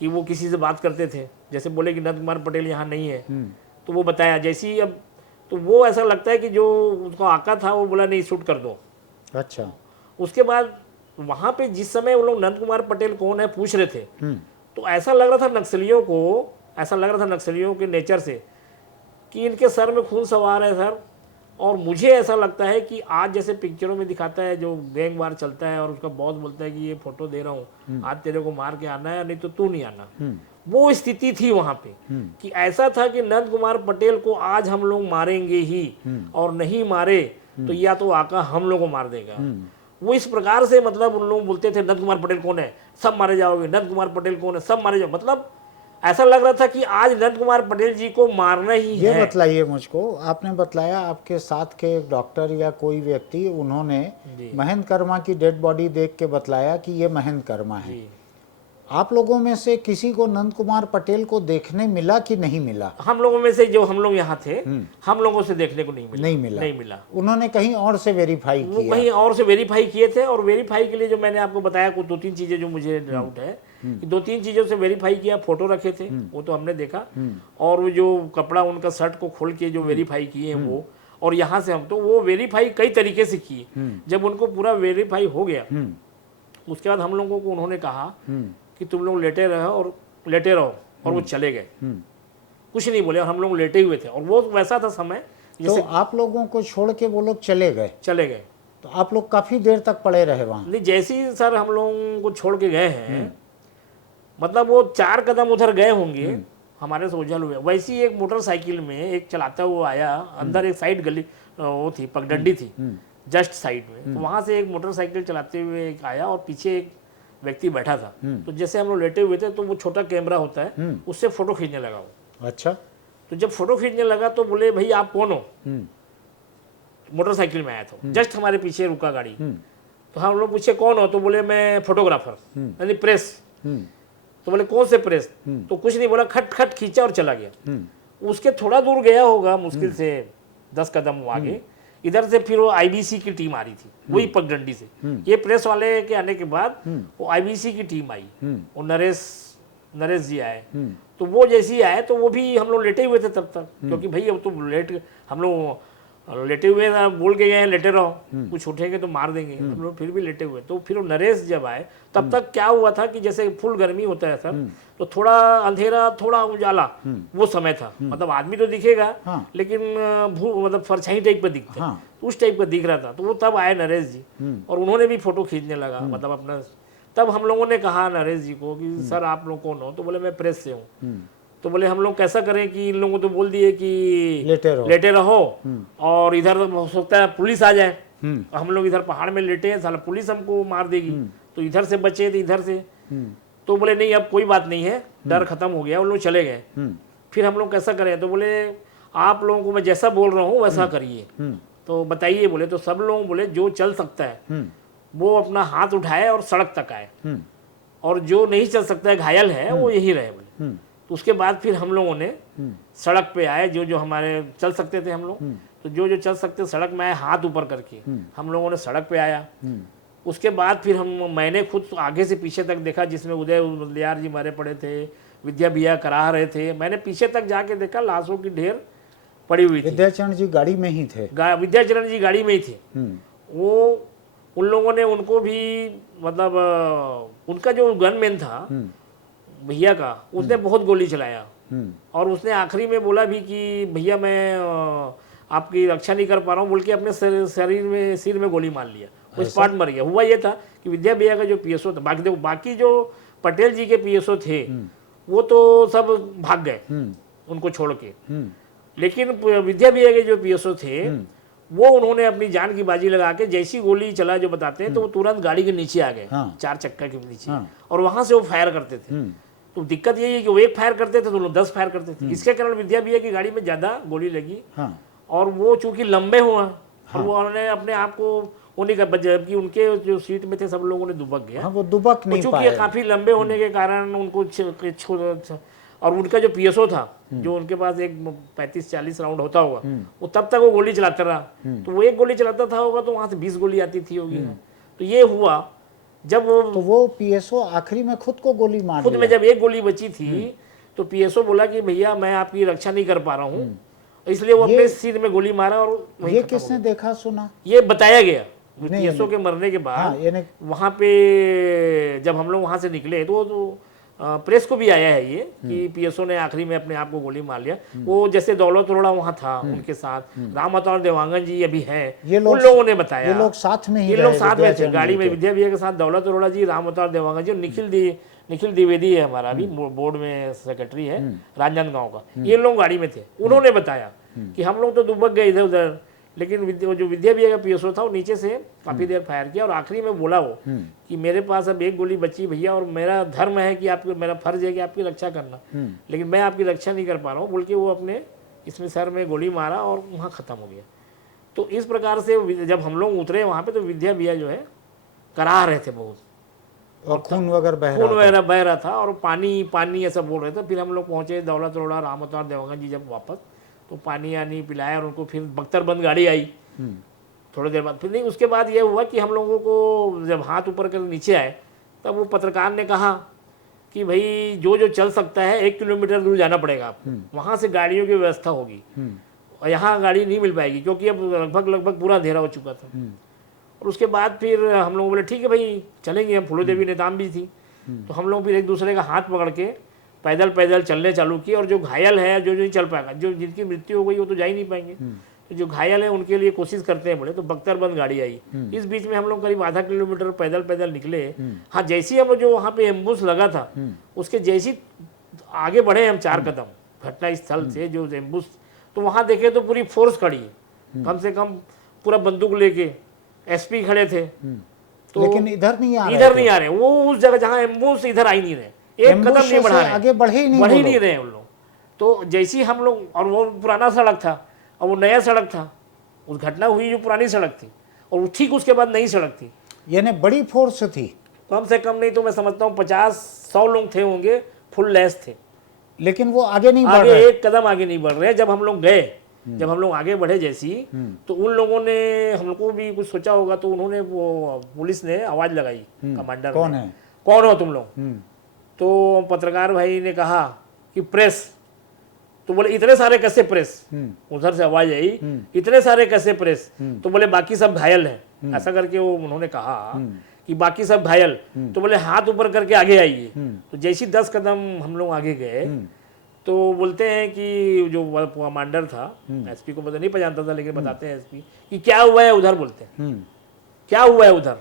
कि वो किसी से बात करते थे, जैसे बोले कि नंद कुमार पटेल यहाँ नहीं है, तो वो बताया जैसे ही, अब तो वो ऐसा लगता है कि जो उसका आका था वो बोला नहीं शूट कर दो। अच्छा। उसके बाद वहाँ पे जिस समय वो लोग नंद कुमार पटेल कौन है पूछ रहे थे, तो ऐसा लग रहा था नक्सलियों को, ऐसा लग रहा था नक्सलियों के नेचर से कि इनके सर में खून सवार है सर। और मुझे ऐसा लगता है कि आज जैसे पिक्चरों में दिखाता है जो गैंग वार चलता है और उसका बॉस बोलता है कि ये फोटो दे रहा हूँ, आज तेरे को मार के आना है, नहीं तो तू नहीं आना, वो स्थिति थी वहाँ पे कि ऐसा था कि नंद कुमार पटेल को आज हम लोग मारेंगे ही, और नहीं मारे तो या तो आका हम लोग को मार देगा। वो इस प्रकार से, मतलब उन लोग बोलते थे नंद कुमार पटेल कौन है, सब मारे जाओगे, नंद कुमार पटेल कौन है, सब मारे जाओ। मतलब ऐसा लग रहा था कि आज नंद कुमार पटेल जी को मारना ही है। ये बतलाइए मुझको, आपने बतलाया आपके साथ के एक डॉक्टर या कोई व्यक्ति, उन्होंने महेंद्र कर्मा की डेड बॉडी देख के बतलाया कि ये महेंद्र कर्मा है। आप लोगों में से किसी को नंद कुमार पटेल को देखने मिला कि नहीं मिला? हम लोगों में से जो हम लोग यहाँ थे, हम लोगों से देखने को नहीं मिला। उन्होंने कहीं और से वेरीफाई किया? कहीं और से वेरीफाई किए थे, और वेरीफाई के लिए जो मैंने आपको बताया कुछ 2-3 चीजें जो मुझे डाउट है कि 2-3 चीजों से वेरीफाई किया। फोटो रखे थे वो तो हमने देखा, और वो जो कपड़ा उनका शर्ट को खोल के जो वेरीफाई किए वो, और यहाँ से हम तो वो वेरीफाई कई तरीके से किए। जब उनको पूरा वेरीफाई हो गया उसके बाद हम लोगों को उन्होंने कहा कि तुम लोग लेटे रहो, और वो चले गए, कुछ नहीं बोले, और हम लोग लेटे हुए थे। और वो वैसा था समय तो आप लोगों को छोड़ के वो लोग चले गए? तो आप लोग काफी देर तक पड़े रहे वहाँ? नहीं, जैसे ही सर हम लोगों को छोड़ के गए हैं, मतलब वो 4 कदम उधर गए होंगे, हमारे से ओझल हुए, वैसे ही एक मोटरसाइकिल में एक चलाता हुआ आया, अंदर एक साइड गली वो थी, पगडंडी थी जस्ट साइड में, तो वहां से एक मोटरसाइकिल चलाते हुए एक आया, और पीछे एक व्यक्ति बैठा था। तो जैसे हम लोग लेटे हुए थे तो वो छोटा कैमरा होता है, उससे फोटो खींचने लगा वो। अच्छा। तो जब फोटो खींचने लगा तो बोले भाई आप कौन हो? मोटरसाइकिल में आया था, जस्ट हमारे पीछे रुका गाड़ी। तो हम लोग पूछे कौन हो? तो बोले मैं फोटोग्राफर, यानी प्रेस। तो बोले कौन से प्रेस? तो कुछ नहीं बोला, खट खट खींचा और चला गया। उसके थोड़ा दूर गया होगा, मुश्किल से 10 कदम आगे, इधर से फिर वो आईबीसी की टीम आ रही थी, वही पगडंडी से। ये प्रेस वाले के आने के बाद वो आईबीसी की टीम आई, वो नरेश जी आए। तो वो जैसे ही आए तो वो भी, हम लोग लेटे हुए थे तब तक, क्योंकि भाई अब तो हम लोग लेटे हुए बोल के गए लेटे रहो, कुछ उठेंगे तो मार देंगे, हम लोग फिर भी लेटे हुए। तो फिर वो नरेश जब आए तब तक क्या हुआ था कि जैसे फुल गर्मी होता है सर, तो थोड़ा अंधेरा थोड़ा उजाला वो समय था, मतलब आदमी तो दिखेगा लेकिन मतलब परछाई टाइप का दिखता है, तो उस टाइप का दिख रहा था। तो वो तब आए नरेश जी, और उन्होंने भी फोटो खींचने लगा, मतलब अपना। तब हम लोगों ने कहा नरेश जी को कि सर आप लोग कौन हो? तो बोले मैं प्रेस से हूँ। तो बोले हम लोग कैसा करें कि इन लोगों को तो बोल दिए कि लेटे रहो। और इधर हो सकता है पुलिस आ जाए, हम लोग इधर पहाड़ में लेटे हैं, साला पुलिस हमको मार देगी, तो इधर से बचे थे इधर से। तो बोले नहीं अब कोई बात नहीं है, डर खत्म हो गया, वो लोग चले गए। फिर हम लोग कैसा करें, तो बोले आप लोगों को मैं जैसा बोल रहा हूँ वैसा करिए, तो बताइए। बोले तो सब लोग बोले जो चल सकता है वो अपना हाथ उठाए और सड़क तक आए, और जो नहीं चल सकता है घायल है वो यही रहे। बोले तो उसके बाद फिर हम लोगों ने सड़क पे आए, जो जो हमारे चल सकते थे हम लोग, तो जो जो चल सकते सड़क में आए, हाथ ऊपर करके हम लोगों ने सड़क पे आया। उसके बाद फिर मैंने खुद आगे से पीछे तक देखा, जिसमें उदय मुदलियार जी मरे पड़े थे, विद्या भैया करा रहे थे, मैंने पीछे तक जाके देखा लाशों की ढेर पड़ी हुई थी। विद्याचरण जी गाड़ी में ही थे? विद्याचरण जी गाड़ी में ही थे। वो उन लोगों ने उनको भी मतलब उनका जो गनमैन था भैया का, उसने बहुत गोली चलाया, और उसने आखिरी में बोला भी कि भैया मैं आपकी रक्षा नहीं कर पा रहा हूँ बोल के अपने शरीर में सिर में गोली मार लिया, वो स्पॉट मर गया। हुआ ये था कि विद्या भैया का जो पीएसओ था, बाकी देखो बाकी जो पटेल जी के पीएसओ थे वो तो सब भाग गए उनको छोड़ के, लेकिन विद्या भैया के जो पीएसओ थे वो उन्होंने अपनी जान की बाजी लगा के जैसी गोली चला जो बताते हैं, तो वो तुरंत गाड़ी के नीचे आ गए, 4 चक्का के नीचे, और वहां से वो फायर करते थे। तो दिक्कत यही है कि वो एक फायर करते थे तो लोग 10 फायर करते थे, इसके कारण विद्या भैया की गाड़ी में ज्यादा गोली लगी। और वो चूंकि लंबे हुआ और वो उन्होंने अपने आप को उन्हीं का, जबकि उनके जो सीट में थे सब लोगों ने दुबक गया। वो दुबक नहीं पाए, चूंकि काफी लंबे होने के कारण उनको और उनका जो पीएसओ था जो उनके पास एक 35-40 राउंड होता होगा, वो तब तक वो गोली चलाता रहा, तो वो एक गोली चलाता था होगा तो वहां से 20 गोली आती थी होगी। तो ये हुआ जब वो पीएसओ आखिरी में खुद को गोली मार खुद में जब एक गोली बची थी तो पीएसओ बोला कि भैया मैं आपकी रक्षा नहीं कर पा रहा हूँ, इसलिए वो अपने सिर में गोली मारा। और ये किसने देखा सुना? ये बताया गया पीएसओ के मरने के बाद। वहां पे जब हम लोग वहां से निकले तो प्रेस को भी आया है ये कि पीएसओ ने आखिरी में अपने आप को गोली मार लिया। वो जैसे दौलत अरोड़ा वहां था, उनके साथ राम अवतार देवांगन जी अभी हैं, उन लोगों ने बताया। ये लोग साथ में ही, ये लोग साथ में थे गाड़ी में, विद्या भैया के साथ दौलत अरोड़ा जी, राम अवतार देवांगन जी, निखिल द्विवेदी है हमारा अभी बोर्ड में सेक्रेटरी है राजनांदगांव का, ये लोग गाड़ी में थे। उन्होंने बताया कि हम लोग तो दुबक गए इधर उधर, लेकिन जो विद्या भैया का पीएसओ था वो नीचे से काफी देर फायर किया, और आखिरी में बोला वो कि मेरे पास अब एक गोली बची भैया, और मेरा धर्म है कि आपको, मेरा फर्ज है कि आपकी रक्षा करना, लेकिन मैं आपकी रक्षा नहीं कर पा रहा हूँ बोल के वो अपने इसमें सर में गोली मारा और वहाँ खत्म हो गया। तो इस प्रकार से जब हम लोग उतरे वहाँ पे तो विद्या भैया जो है करा रहे थे बहुत, और खून वगैरह बह रहा था, और पानी ऐसा बोल रहे थे। फिर हम लोग पहुंचे दौलत अरोड़ा, राम अवतार देवांगन जी जब वापस, तो पानी आनी पिलाया और उनको फिर बख्तरबंद गाड़ी आई थोड़ी देर बाद। फिर नहीं, उसके बाद ये हुआ कि हम लोगों को जब हाथ ऊपर कर नीचे आए तब वो पत्रकार ने कहा कि भाई जो जो चल सकता है 1 किलोमीटर दूर जाना पड़ेगा आपको, वहाँ से गाड़ियों की व्यवस्था होगी, और यहाँ गाड़ी नहीं मिल पाएगी क्योंकि अब लगभग पूरा अंधेरा हो चुका था। और उसके बाद फिर हम लोग बोले ठीक है भाई चलेंगे, हम फूलो देवी नेताम भी थी, तो हम लोग फिर एक दूसरे का हाथ पकड़ के पैदल चलने चालू किए। और जो घायल है जो नहीं चल पाएगा, जो जिनकी मृत्यु हो गई वो तो जा ही नहीं पाएंगे, तो जो घायल है उनके लिए कोशिश करते हैं बोले। तो बख्तरबंद गाड़ी आई, इस बीच में हम लोग करीब आधा किलोमीटर पैदल निकले। हाँ, जैसी हम जो वहाँ पे एम्बुस लगा था उसके जैसी आगे बढ़े हम 4 कदम घटना स्थल से जो एम्बुस, तो वहाँ देखे तो पूरी फोर्स खड़ी है, कम से कम पूरा बंदूक लेके एसपी खड़े थे। तो लेकिन इधर नहीं आ रहे, वो उस जगह जहाँ एम्बुस इधर आ ही नहीं रहे, एक कदम नहीं बढ़ा रहे, आगे बढ़ ही नहीं रहे उन लोग। तो जैसी हम लोग, और वो पुराना सड़क था और वो नया सड़क था, उस घटना हुई जो पुरानी सड़क थी, और ठीक उसके बाद नई सड़क थी, यानी बड़ी फोर्स थी। कम से कम नहीं तो मैं समझता हूँ 50-100 लोग थे होंगे, फुल लैस थे, लेकिन वो आगे नहीं बढ़ रहे, एक कदम आगे नहीं बढ़ रहे। जब हम लोग गए, जब हम लोग आगे बढ़े जैसी, तो उन लोगों ने हमको भी कुछ सोचा होगा, तो उन्होंने वो पुलिस ने आवाज लगाई, कमांडर कौन हो तुम लोग? तो पत्रकार भाई ने कहा कि प्रेस। तो बोले इतने सारे कैसे प्रेस? उधर से आवाज आई, इतने सारे कैसे प्रेस? तो बोले बाकी सब घायल हैं, ऐसा करके वो उन्होंने कहा कि बाकी सब घायल। तो बोले हाथ ऊपर करके आगे आइए। तो जैसी 10 कदम हम लोग आगे गए तो बोलते हैं कि जो कमांडर था, एसपी को मतलब नहीं पहचानता था, लेकिन बताते हैं एसपी कि क्या हुआ है उधर, बोलते हैं क्या हुआ है उधर।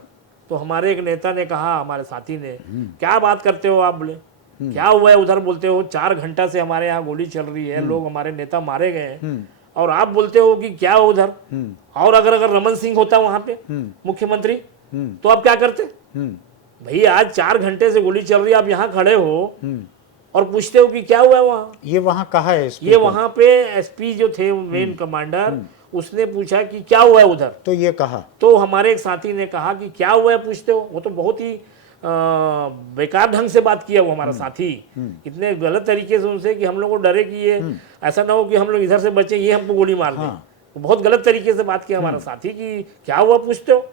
तो हमारे एक नेता ने कहा, हमारे साथी ने, क्या बात करते हो आप? बोले क्या हुआ है उधर बोलते हो, 4 घंटा से हमारे यहाँ गोली चल रही है, लोग हमारे नेता मारे गए हैं, और आप बोलते हो कि क्या हो उधर। और अगर रमन सिंह होता वहां पे मुख्यमंत्री, तो आप क्या करते भाई? आज 4 घंटे से गोली चल रही है, आप यहाँ खड़े हो और पूछते हो कि क्या हुआ है वहाँ। ये वहाँ कहा है एसपी ये वहां पे एसपी जो थे मेन कमांडर, उसने पूछा कि क्या हुआ है उधर, तो ये कहा, तो हमारे एक साथी ने कहा कि क्या हुआ है पूछते हो। वो तो बहुत ही बेकार ढंग से बात किया वो हमारा साथी, इतने गलत तरीके से उनसे कि हम लोग को डरे कि ये ऐसा ना हो कि हम लोग इधर से बचे, ये हमको गोली मार दें। वो बहुत गलत तरीके से बात किया हमारा साथी कि क्या हुआ पूछते हो,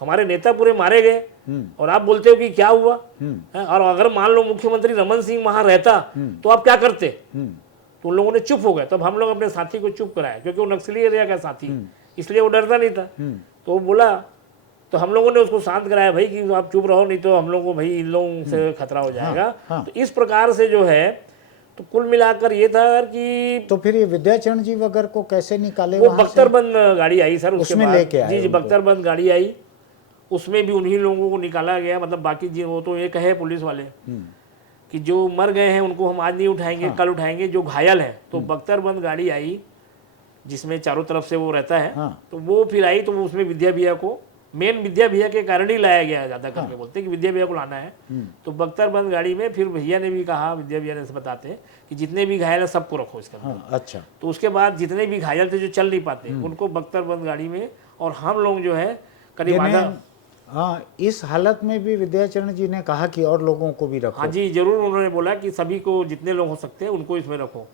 हमारे नेता पूरे मारे गए और आप बोलते हो कि क्या हुआ। और अगर मान लो मुख्यमंत्री रमन सिंह वहां रहता तो आप क्या करते? तो उन लोगों ने चुप हो गए। तब हम लोग अपने साथी को चुप कराया, क्योंकि वो नक्सली एरिया का साथी, इसलिए वो डरता नहीं था। तो वो बोला, तो हम लोगों ने उसको शांत कराया, भाई कि आप चुप रहो, नहीं तो हम लोग को भाई इन लोगों से खतरा हो जाएगा। तो इस प्रकार से जो है, तो कुल मिलाकर ये था कि तो फिर ये विद्याचरण जी वगैरह को कैसे निकाले? वो बख्तरबंद गाड़ी आई सर, उसके उसमें बाद लेके आए जी उनको। बख्तरबंद गाड़ी आई, उसमें भी उन्हीं लोगों को निकाला गया। मतलब बाकी जी वो तो ये कहे पुलिस वाले कि जो मर गए हैं उनको हम आज नहीं उठाएंगे, कल उठाएंगे, जो घायल है। तो बख्तरबंद गाड़ी आई जिसमें चारों तरफ से वो रहता है। तो वो फिर आई, तो उसमें विद्या भैया को, मेन विद्या भैया के कारण ही लाया गया ज्यादा करके, बोलते हैं कि विद्या भैया को लाना है। तो बख्तरबंद गाड़ी में फिर भैया ने भी कहा, विद्या भैया ने से बताते हैं कि जितने भी घायल है सबको रखो इसके अंदर। अच्छा, तो उसके बाद जितने भी घायल थे जो चल नहीं पाते उनको बख्तरबंद गाड़ी में, और हम लोग जो है करीब आधा। हाँ, इस हालत में भी विद्याचरण जी ने कहा कि और लोगों को भी रखो। हाँ जी जरूर, उन्होंने बोला कि सभी को, जितने लोग हो सकते हैं उनको इसमें रखो।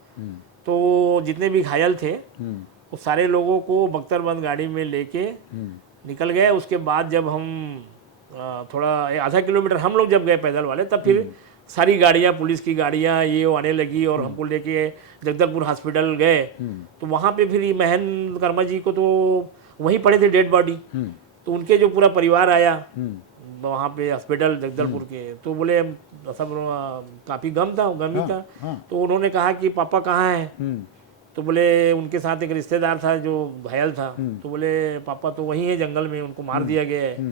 तो जितने भी घायल थे वो सारे लोगों को बख्तरबंद गाड़ी में लेके निकल गए। उसके बाद जब हम थोड़ा आधा किलोमीटर हम लोग जब गए पैदल वाले, तब फिर सारी गाड़ियाँ, पुलिस की गाड़ियाँ ये वो आने लगी और हमको लेके जगदलपुर हॉस्पिटल गए। तो वहाँ पे फिर महेंद्र कर्मा जी को तो वहीं पड़े थे डेड बॉडी, तो उनके जो पूरा परिवार आया वहाँ पे हॉस्पिटल जगदलपुर के, तो बोले सब काफ़ी गम ही था। तो उन्होंने कहा कि पापा कहाँ हैं? तो बोले उनके साथ एक रिश्तेदार था जो घायल था, तो बोले पापा तो वहीं है जंगल में, उनको मार दिया गया है।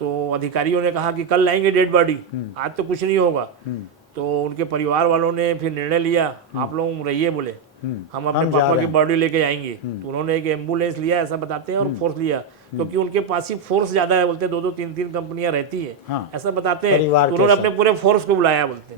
तो अधिकारियों ने कहा कि कल लाएंगे डेड बॉडी, आज तो कुछ नहीं होगा। तो उनके परिवार वालों ने फिर निर्णय लिया, आप लोग रहिए, बोले हम अपने पापा की बॉडी लेके जाएंगे। तो उन्होंने एक एम्बुलेंस लिया, ऐसा बताते हैं, और फोर्स लिया, क्योंकि उनके पास ही फोर्स ज्यादा है, बोलते 2-2 3-3 कंपनियां रहती है, ऐसा बताते हैं। तो उन्होंने अपने पूरे फोर्स को बुलाया, बोलते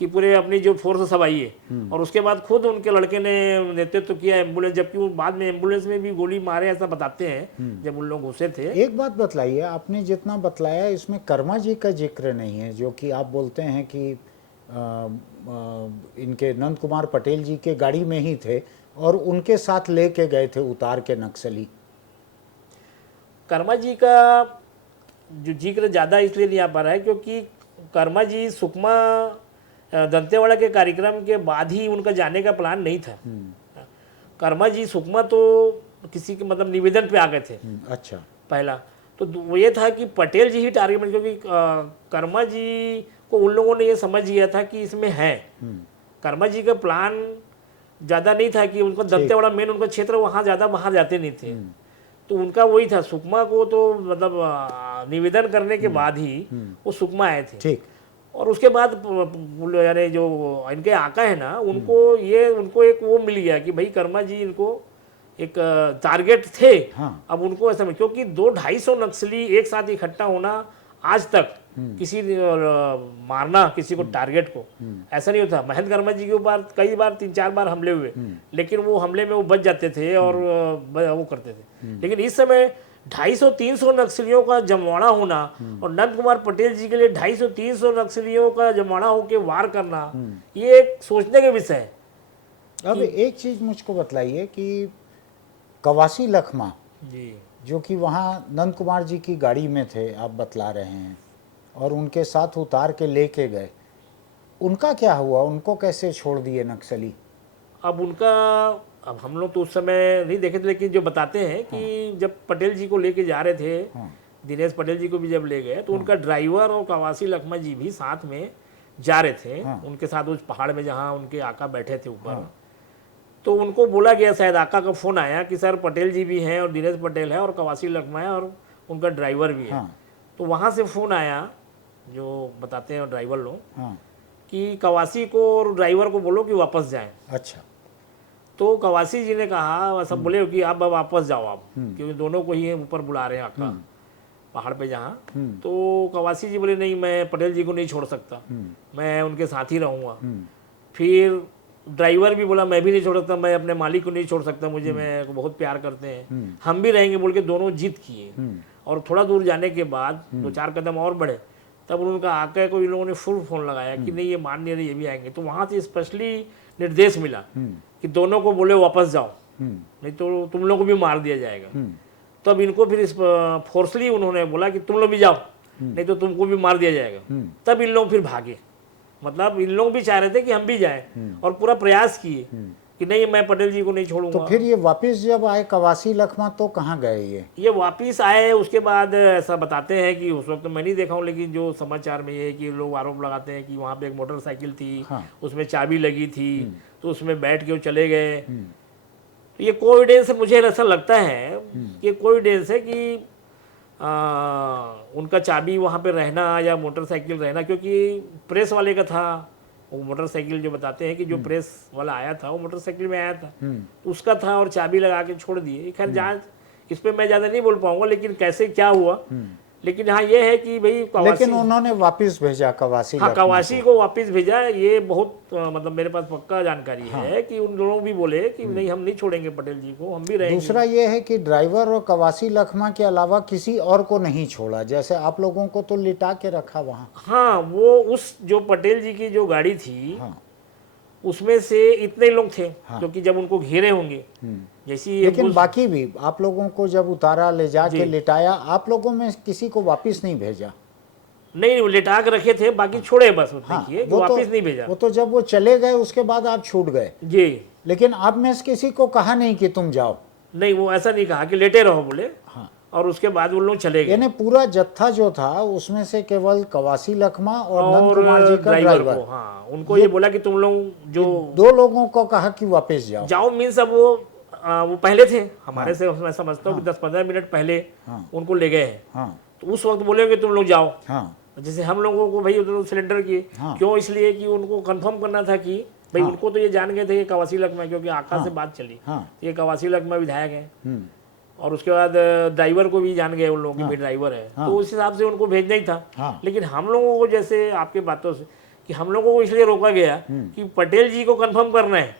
कि पूरे अपनी जो फोर्स सब आइए। और उसके बाद खुद उनके लड़के ने नेतृत्व किया एम्बुलेंस, जबकि वो बाद में एम्बुलेंस में भी गोली मारे, ऐसा बताते हैं जब उन लोग घुसे थे। एक बात बतलाइए, आपने जितना बतलाया इसमें कर्मा जी का जिक्र नहीं है, जो कि आप बोलते हैं कि इनके नंद कुमार पटेल जी के गाड़ी में ही थे और उनके साथ लेके गए थे उतार के नक्सली। कर्मा जी का जो जिक्र ज़्यादा इसलिए नहीं आ पा रहा है क्योंकि कर्मा जी सुकमा दंतेवाड़ा के कार्यक्रम के बाद ही उनका जाने का प्लान नहीं था। कर्मा जी सुकमा तो किसी के मतलब निवेदन पे आ गए थे। अच्छा, पहला तो वो ये था कि पटेल जी ही टारगेट, क्योंकि कर्मा जी को उन लोगों ने ये समझ लिया था कि इसमें है। कर्मा जी का प्लान ज़्यादा नहीं था कि उनको दंतेवाड़ा मेन उनका क्षेत्र, वहाँ ज़्यादा बाहर जाते नहीं थे। तो उनका वही था, सुकमा को तो मतलब निवेदन करने के बाद ही वो सुकमा आए थे। ठीक। और उसके बाद यानी जो इनके आका है ना, उनको एक वो मिल गया कि भाई कर्मा जी इनको एक टारगेट थे। अब उनको ऐसा, क्योंकि 200-250 नक्सली एक साथ इकट्ठा होना आज तक किसी मारना किसी को टारगेट को ऐसा नहीं होता। महेंद्र कर्मा जी के ऊपर कई बार 3-4 बार हमले हुए, लेकिन वो हमले में वो बच जाते थे और वो करते थे। लेकिन इस समय 250-300 नक्सलियों का जमावड़ा होना और नंद कुमार पटेल जी के लिए 250-300 नक्सलियों का जमावड़ा होकर वार करना, ये एक सोचने के विषय है। अब एक चीज मुझको बतलाइए कि कवासी लखमा जी, जो कि वहाँ नंद कुमार जी की गाड़ी में थे, आप बतला रहे हैं, और उनके साथ उतार के लेके गए, उनका क्या हुआ? उनको कैसे छोड़ दिए नक्सली? अब हम लोग तो उस समय नहीं देखे थे, लेकिन जो बताते हैं कि जब पटेल जी को लेके जा रहे थे, दिनेश पटेल जी को भी जब ले गए, तो उनका ड्राइवर और कवासी लखमा जी भी साथ में जा रहे थे। उनके साथ उस पहाड़ में जहाँ उनके आका बैठे थे ऊपर। तो उनको बोला गया, शायद आका का फोन आया कि सर पटेल जी भी हैं और दिनेश पटेल है और कवासी लखमा है और उनका ड्राइवर भी है। तो वहाँ से फोन आया, जो बताते हैं ड्राइवर लोग, कि कवासी को और ड्राइवर को बोलो कि वापस जाएं। अच्छा। तो कवासी जी ने कहा, सब बोले कि आप अब वापस जाओ आप, क्योंकि दोनों को ही ऊपर बुला रहे हैं आका पहाड़ पे जहाँ। तो कवासी जी बोले नहीं, मैं पटेल जी को नहीं छोड़ सकता, मैं उनके साथ ही रहूँगा। फिर ड्राइवर भी बोला मैं भी नहीं छोड़ सकता, मैं अपने मालिक को नहीं छोड़ सकता, मुझे मैं बहुत प्यार करते हैं, हम भी रहेंगे बोल के दोनों जिद किए। और थोड़ा दूर जाने के बाद 2-4 कदम और बढ़े, तब उनका आके को इन लोगों ने फुल फोन लगाया कि नहीं ये मान नहीं रहे, ये भी आएंगे। तो वहाँ से स्पेशली निर्देश मिला कि दोनों को बोले वापस जाओ, नहीं तो तुम लोग को भी मार दिया जाएगा। तब इनको फिर फोर्सली उन्होंने बोला कि तुम लोग भी जाओ, नहीं तो तुमको भी मार दिया जाएगा। तब इन लोग फिर भागे, मतलब इन लोग भी चाह रहे थे कि हम भी जाएं, और पूरा प्रयास किए कि नहीं मैं पटेल जी को नहीं छोड़ूंगा। तो फिर ये वापस जब आए कवासी लखमा तो कहाँ गए ये वापस आए? उसके बाद ऐसा बताते हैं कि उस वक्त तो मैं नहीं देखा हूँ, लेकिन जो समाचार में ये है कि लोग आरोप लगाते हैं कि वहाँ पे एक मोटरसाइकिल थी, उसमें चाबी लगी थी, तो उसमें बैठ के वो चले गए। तो ये कोइंसिडेंस मुझे ऐसा लगता है कि कोइंसिडेंस है कि उनका चाबी वहाँ पे रहना या मोटरसाइकिल रहना, क्योंकि प्रेस वाले का था वो मोटरसाइकिल। जो बताते हैं कि जो प्रेस वाला आया था वो मोटरसाइकिल में आया था, तो उसका था और चाबी लगा के छोड़ दिए। खैर जांच इस पे मैं ज़्यादा नहीं बोल पाऊंगा, लेकिन कैसे क्या हुआ, लेकिन हाँ ये है कि भाई लेकिन उन्होंने वापस भेजा कवासी। हाँ, कवासी को वापस भेजा। ये बहुत मतलब मेरे पास पक्का जानकारी है कि उन लोगों भी बोले कि नहीं हम नहीं छोड़ेंगे पटेल जी को, हम भी रहेंगे। दूसरा ये है कि ड्राइवर और कवासी लखमा के अलावा किसी और को नहीं छोड़ा, जैसे आप लोगों को तो लिटा के रखा वहाँ। हाँ, वो उस जो पटेल जी की जो गाड़ी थी, उसमें से इतने लोग थे क्योंकि जब उनको घेरे होंगे जैसी। लेकिन बाकी भी आप लोगों को जब उतारा, ले जाके लिटाया, आप लोगों में किसी को वापस नहीं भेजा? नहीं, वो लिटा के रखे थे, बाकी छोड़े बस उतने किए, वापस नहीं भेजा। वो तो जब वो चले गए उसके बाद आप छूट गए जी। लेकिन आप में से किसी को कहा नहीं कि तुम जाओ? नहीं, वो ऐसा नहीं कहा कि लेटे रहो बोले। हाँ। और उसके बाद वो लोग चले गए। यानी पूरा जत्था जो था उसमें से केवल कवासी लखमा और नंद कुमार जी का ड्राइवर, हाँ, उनको ये बोला कि तुम लोग जो 2 लोगों को कहा कि वापस जाओ मीन्स अब वो पहले थे हमारे से, मैं समझता हूँ कि 10-15 मिनट पहले उनको ले गए हैं। तो उस वक्त बोलेंगे तुम लोग जाओ। जैसे हम लोगों को भाई उधर सिलेंडर किए, क्यों? इसलिए कि उनको कंफर्म करना था कि भाई उनको तो ये जान गए थे कि कवासी लखमा, क्योंकि आका से बात चली ये कवासी लखमा विधायक है, और उसके बाद ड्राइवर को भी जान गए उन लोगों की ड्राइवर है। तो उस हिसाब से उनको भेजना ही था। लेकिन हम लोगों को, जैसे आपके बातों से, कि हम लोगों को इसलिए रोका गया कि पटेल जी को कंफर्म करना है,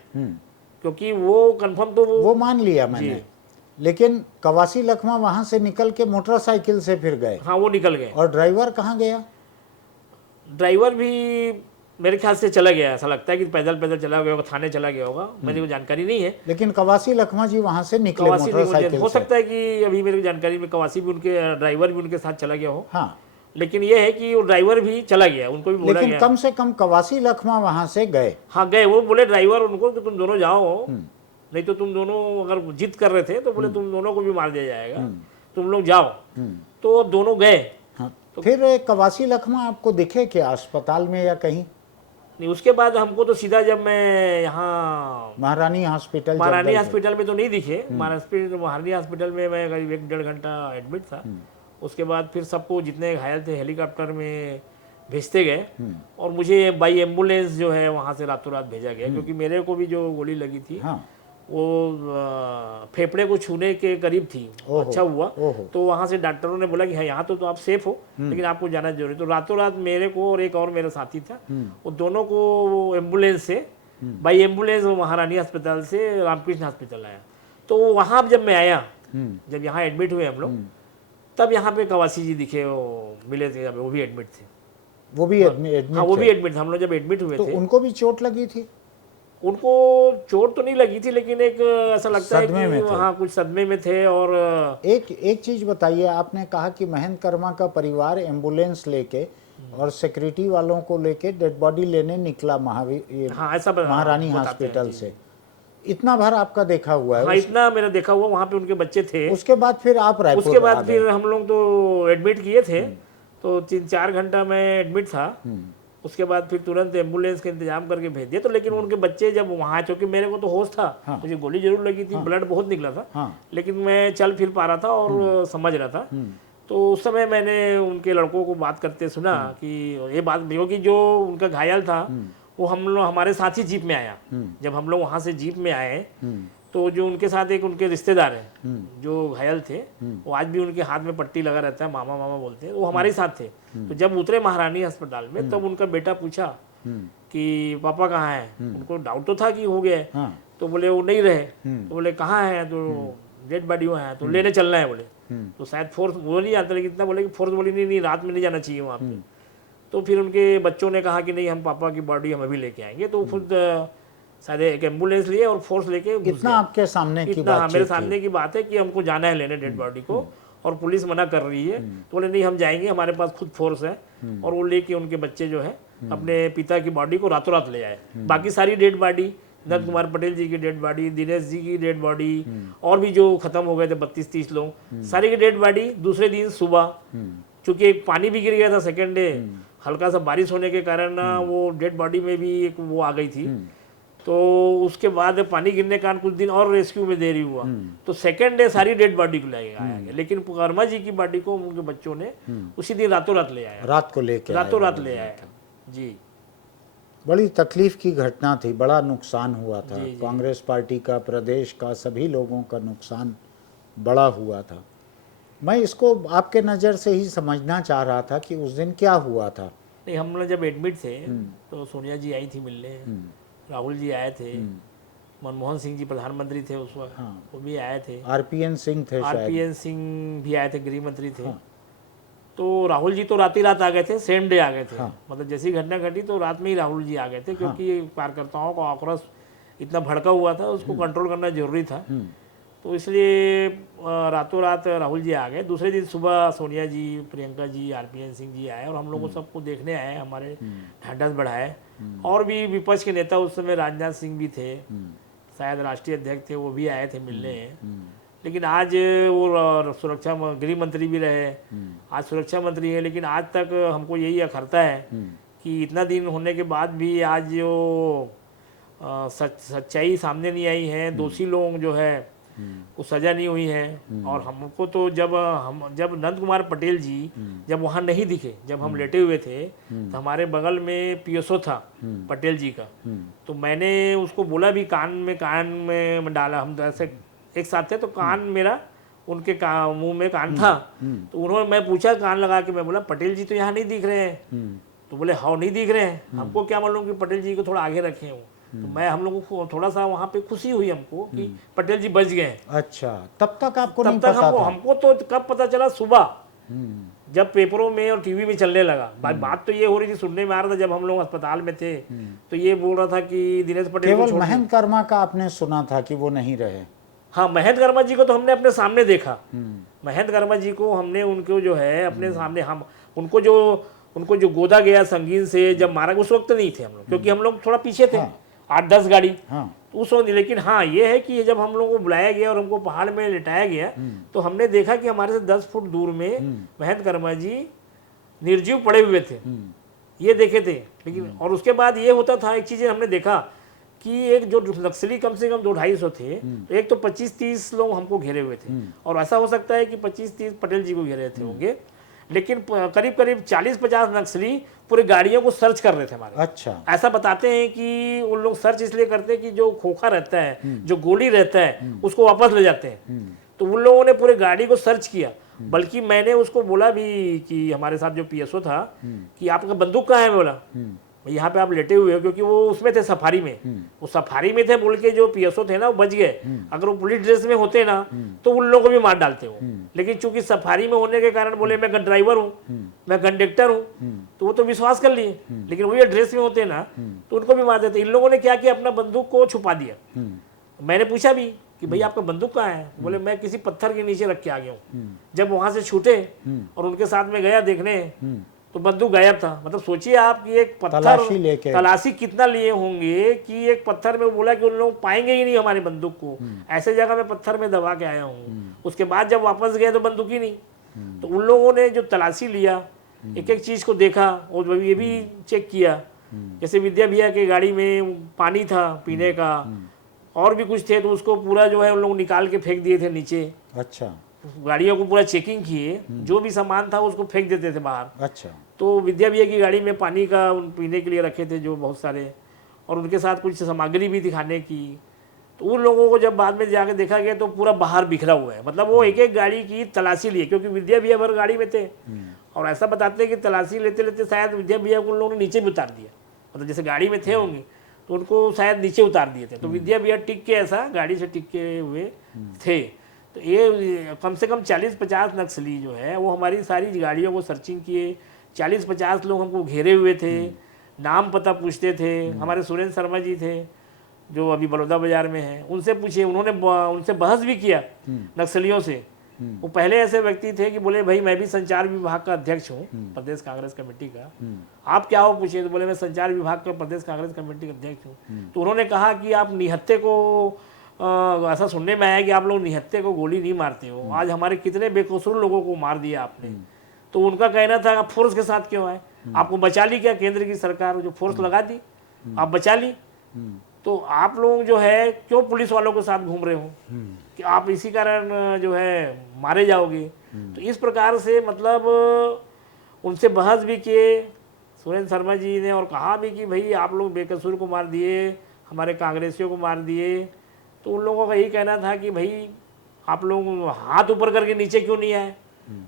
क्योंकि वो कंफर्म तो वो मान लिया मैंने। लेकिन कवासी लखमा वहां से निकल के मोटरसाइकिल से फिर गए? हाँ, वो निकल गए। और ड्राइवर कहाँ गया? ड्राइवर भी मेरे ख्याल से चला गया, ऐसा लगता है कि पैदल चला गया होगा, थाने चला गया होगा, मेरे को जानकारी नहीं है। लेकिन कवासी लखमा जी वहां से निकले मोटरसाइकिल हो सकता है कि अभी मेरी जानकारी में कवासी भी उनके ड्राइवर भी उनके साथ चला गया हो। हाँ, लेकिन ये है कि वो ड्राइवर भी चला गया, उनको भी बोला लेकिन कम से कम कवासी लखमा वहां से गए। हाँ, गए। वो बोले ड्राइवर उनको कि तुम दोनों जाओ, नहीं तो तुम दोनों अगर जिद कर रहे थे तो बोले तुम दोनों को भी मार दिया जाएगा, तुम लोग जाओ। तो दोनों गए। तो फिर कवासी लखमा आपको दिखे क्या अस्पताल में या कहीं? नहीं, उसके बाद हमको तो सीधा जब मैं यहाँ महारानी हॉस्पिटल में तो नहीं दिखे। महारानी हॉस्पिटल में मैं करीब 1-1.5 घंटा एडमिट था। उसके बाद फिर सबको जितने घायल थे हेलीकॉप्टर में भेजते गए, और मुझे बाई एम्बुलेंस जो है वहाँ से रातों रात भेजा गया, क्योंकि मेरे को भी जो गोली लगी थी वो फेफड़े को छूने के करीब थी। अच्छा हुआ। तो वहाँ से डॉक्टरों ने बोला कि हाँ यहाँ तो आप सेफ हो, लेकिन आपको जाना जरूरी। तो रातों रात मेरे को और एक और मेरा साथी था, वो दोनों को एम्बुलेंस से, बाई एम्बुलेंस महारानी अस्पताल से रामकृष्ण हॉस्पिटल आया। तो वहाँ जब मैं आया, जब यहाँ एडमिट हुए हम लोग, तब यहाँ पे कवासी जी दिखे, वो मिले थे, वो भी एडमिट थे। वो भी एडमिट? हाँ, वो भी एडमिट थे। हम लोग जब एडमिट हुए थे, उनको भी चोट लगी थी? उनको चोट तो नहीं लगी थी, लेकिन एक ऐसा लगता है कि हाँ कुछ सदमे में थे। और एक चीज बताइए, आपने कहा कि महेंद्र कर्मा का परिवार एम्बुलेंस लेके और सिक्योरिटी वालों को लेके डेड बॉडी लेने निकला महारानी हॉस्पिटल से। इतना भर आपका देखा हुआ है? हाँ, इतना मेरा देखा हुआ। वहाँ पे उनके बच्चे थे। उसके बाद फिर आप रायपुर? उसके बाद फिर हम लोग तो एडमिट किए थे, तो 3-4 घंटा मैं एडमिट था। उसके बाद फिर तुरंत एम्बुलेंस का इंतजाम करके भेज दिया। तो लेकिन उनके बच्चे जब वहाँ, चूंकि मेरे को तो होश था, मुझे गोली जरूर लगी थी, ब्लड बहुत निकला था, लेकिन मैं चल फिर पा रहा था और समझ रहा था। तो उस समय मैंने उनके लड़कों को बात करते सुना कि ये बात, क्योंकि जो उनका घायल था वो हम लोग हमारे साथ ही जीप में आया। जब हम लोग वहाँ से जीप में आए तो जो उनके साथ एक उनके रिश्तेदार हैं जो घायल थे, वो आज भी उनके हाथ में पट्टी लगा रहता है, मामा मामा बोलते हैं, वो हमारे साथ थे। तो जब उतरे महारानी अस्पताल में तब उनका बेटा पूछा कि पापा कहाँ हैं। उनको डाउट तो था कि हो गया है। हाँ। तो बोले वो नहीं रहे। तो बोले कहाँ है, तो डेड बॉडी वहाँ है, तो लेने चलना है बोले। तो शायद फोर्स वो नहीं आता, लेकिन इतना बोले कि फोर्स बोली नहीं रात में नहीं जाना चाहिए वहाँ पे। तो फिर उनके बच्चों ने कहा कि नहीं, हम पापा की बॉडी हम अभी लेके आएंगे। तो खुद शायद एक एम्बुलेंस लिए और फोर्स लेके घुस इतना गए। आपके सामने की इतना, हाँ, बात मेरे सामने की बात है कि हमको जाना है लेने डेड बॉडी को, और पुलिस मना कर रही है। तो बोले नहीं हम जाएंगे, हमारे पास खुद फोर्स है। और वो लेके उनके बच्चे जो है अपने पिता की बॉडी को रातों रात ले आए। बाकी सारी डेड बॉडी, नंद कुमार पटेल जी की डेड बॉडी, दिनेश जी की डेड बॉडी, और भी जो खत्म हो गए थे 32-30 लोग, सारी की डेड बॉडी दूसरे दिन सुबह, चूंकि एक पानी भी गिर गया था सेकेंड डे, हल्का सा बारिश होने के कारण ना वो डेड बॉडी में भी एक वो आ गई थी। तो उसके बाद पानी गिरने के कारण कुछ दिन और रेस्क्यू में देरी हुआ। तो सेकेंड डे सारी डेड बॉडी को ले आया गया, लेकिन कर्मा जी की बॉडी को उनके बच्चों ने उसी दिन रातों रात ले आया, रात को लेके रातों रात ले आया जी। बड़ी तकलीफ की घटना थी, बड़ा नुकसान हुआ था। कांग्रेस पार्टी का, प्रदेश का, सभी लोगों का नुकसान बड़ा हुआ था। मैं इसको आपके नज़र से ही समझना चाह रहा था कि उस दिन क्या हुआ था। नहीं, हम लोग जब एडमिट थे तो सोनिया जी आई थी मिलने, राहुल जी आए थे, मनमोहन सिंह जी प्रधानमंत्री थे उस वक्त, वो भी आए थे, आरपीएन सिंह थे, आरपीएन सिंह भी आए थे, गृह मंत्री थे। तो राहुल जी तो रात ही रात आ गए थे, सेम डे आ गए थे। मतलब जैसी घटना घटी तो रात में ही राहुल जी आ गए थे, क्योंकि कार्यकर्ताओं का आक्रोश इतना भड़का हुआ था, उसको कंट्रोल करना जरूरी था। तो इसलिए रातों रात राहुल जी आ गए। दूसरे दिन सुबह सोनिया जी, प्रियंका जी, आरपीएन सिंह जी आए और हम लोगों सबको देखने आए, हमारे ढांढस बढ़ाए। और भी विपक्ष के नेता उस समय राजनाथ सिंह भी थे, शायद राष्ट्रीय अध्यक्ष थे, वो भी आए थे मिलने। लेकिन आज वो सुरक्षा गृह मंत्री भी रहे, आज सुरक्षा मंत्री है, लेकिन आज तक हमको यही अखरता है कि इतना दिन होने के बाद भी आज जो सच्चाई सामने नहीं आई है, दोषी लोग जो है को सजा नहीं हुई है। और हमको तो जब नंद कुमार पटेल जी जब वहाँ नहीं दिखे, जब हम लेटे हुए थे, तो हमारे बगल में पीएसओ था पटेल जी का। तो मैंने उसको बोला भी, कान में डाला, हम ऐसे एक साथ थे, तो कान मेरा उनके मुंह में कान था। तो उन्होंने, मैं पूछा कान लगा के, मैं बोला पटेल जी तो यहाँ नहीं दिख रहे हैं। तो बोले हाँ नहीं दिख रहे हैं, हमको क्या मालूम कि पटेल जी को थोड़ा आगे रखे हूँ। तो मैं, हम लोगों को थोड़ा सा वहाँ पे खुशी हुई हमको कि पटेल जी बच गए। अच्छा, तब तक आपको तब नहीं तक पता था? हमको तो कब पता चला, सुबह जब पेपरों में और टीवी में चलने लगा। बात तो ये हो रही थी, सुनने में आ रहा था जब हम लोग अस्पताल में थे, तो ये बोल रहा था कि दिनेश पटेल केवल महेंद्र कर्मा का आपने सुना था कि वो नहीं रहे? हाँ, महेंद्र कर्मा जी को तो हमने अपने सामने देखा। महेंद्र कर्मा जी को हमने, उनको जो है अपने सामने, हम उनको जो गोदा गया संगीन से जब मारा, उस वक्त नहीं थे हम लोग, क्योंकि हम लोग थोड़ा पीछे थे, 8-10 गाड़ी उस वक्त। लेकिन हाँ ये है कि जब हम लोगों को बुलाया गया और हमको पहाड़ में लिटाया गया, तो हमने देखा कि हमारे से 10 फुट दूर में महेंद्र कर्मा जी निर्जीव पड़े हुए थे, ये देखे थे। लेकिन और उसके बाद ये होता था, एक चीज़ हमने देखा कि एक जो नक्सली कम से कम 200-250 थे, तो एक तो 25-30 लोग हमको घेरे हुए थे, और ऐसा हो सकता है कि 25-30 पटेल जी को घेरे थे होंगे, लेकिन करीब करीब 40-50 नक्सली पूरे गाड़ियों को सर्च कर रहे थे हमारे। अच्छा, ऐसा बताते हैं कि उन लोग सर्च इसलिए करते हैं कि जो खोखा रहता है, जो गोली रहता है, उसको वापस ले जाते हैं। तो उन लोगों ने पूरे गाड़ी को सर्च किया। बल्कि मैंने उसको बोला भी कि हमारे साथ जो पीएसओ था कि आपका बंदूक कहाँ है, बोला यहाँ पे आप लेटे हुए हो, क्योंकि वो उसमें थे सफारी में, वो सफारी में थे बोल के जो पीएसओ थे ना वो बच गए। अगर वो पुलिस ड्रेस में होते ना तो उन लोगों को भी मार डालते हो, लेकिन चूंकि सफारी में होने के कारण बोले मैं ड्राइवर हूँ, मैं कंडक्टर हूँ, तो वो तो विश्वास कर लिए। लेकिन वो ये ड्रेस में होते ना तो उनको भी मार देते। इन लोगों ने क्या किया, अपना बंदूक को छुपा दिया। मैंने पूछा भी कि भाई आपका बंदूक कहाँ है, बोले मैं किसी पत्थर के नीचे रख के आ गया हूँ। जब वहां से छूटे और उनके साथ में गया देखने तो बंदूक गायब था। मतलब सोचिए आप कि एक पत्थर तलाशी कितना लिए होंगे कि एक पत्थर में, वो बोला कि उन लोग पाएंगे ही नहीं हमारे बंदूक को, ऐसे जगह में पत्थर में दबा के आया हूँ। उसके बाद जब वापस गए तो बंदूक ही नहीं। तो उन लोगों ने जो तलाशी लिया, एक एक चीज को देखा और ये भी चेक किया। जैसे विद्या भैया के गाड़ी में पानी था पीने का और भी कुछ थे, तो उसको पूरा जो है उन लोग निकाल के फेंक दिए थे नीचे। अच्छा, गाड़ियों को पूरा चेकिंग किए, जो भी सामान था उसको फेंक देते थे बाहर। अच्छा। तो विद्या भैया की गाड़ी में पानी का पीने के लिए रखे थे जो बहुत सारे, और उनके साथ कुछ सामग्री भी दिखाने की। तो उन लोगों को जब बाद में जाके देखा गया तो पूरा बाहर बिखरा हुआ है, मतलब वो एक एक गाड़ी की तलाशी लिए, क्योंकि विद्या भैया भर गाड़ी में थे। और ऐसा बताते हैं कि तलाशी लेते लेते शायद विद्या भैया को उन लोगों ने नीचे भी उतार दिया, मतलब जैसे गाड़ी में थे होंगे तो उनको शायद नीचे उतार दिए थे। तो विद्या भैया टिक के ऐसा गाड़ी से टिक के हुए थे। तो ये कम से कम 40-50 नक्सली जो है वो हमारी सारी गाड़ियों को सर्चिंग किए। 40-50 लोग हमको घेरे हुए थे, नाम पता पूछते थे। हमारे सुरेंद्र शर्मा जी थे जो अभी बड़ौदा बाजार में हैं, उनसे पूछे, उन्होंने उनसे बहस भी किया नक्सलियों से। वो पहले ऐसे व्यक्ति थे कि बोले भाई मैं भी संचार विभाग का अध्यक्ष हूँ प्रदेश कांग्रेस कमेटी का, आप क्या हो पूछे, तो बोले मैं संचार विभाग का प्रदेश कांग्रेस कमेटी का अध्यक्ष हूँ। तो उन्होंने कहा कि आप निहत्थे को ऐसा सुनने में आया कि आप लोग निहत्थे को गोली नहीं मारते हो, आज हमारे कितने बेकसूर लोगों को मार दिया आपने। तो उनका कहना था आप फोर्स के साथ क्यों आए, आपको बचा ली क्या केंद्र की सरकार, जो फोर्स लगा दी आप बचा ली, तो आप लोग जो है क्यों पुलिस वालों के साथ घूम रहे हो कि आप इसी कारण जो है मारे जाओगे। तो इस प्रकार से मतलब उनसे बहस भी किए सुरेंद्र शर्मा जी ने, और कहा भी कि भाई आप लोग बेकसूर को मार दिए, हमारे कांग्रेसियों को मार दिए। तो उन लोगों का यही कहना था कि भाई आप लोग हाथ ऊपर करके नीचे क्यों नहीं आए,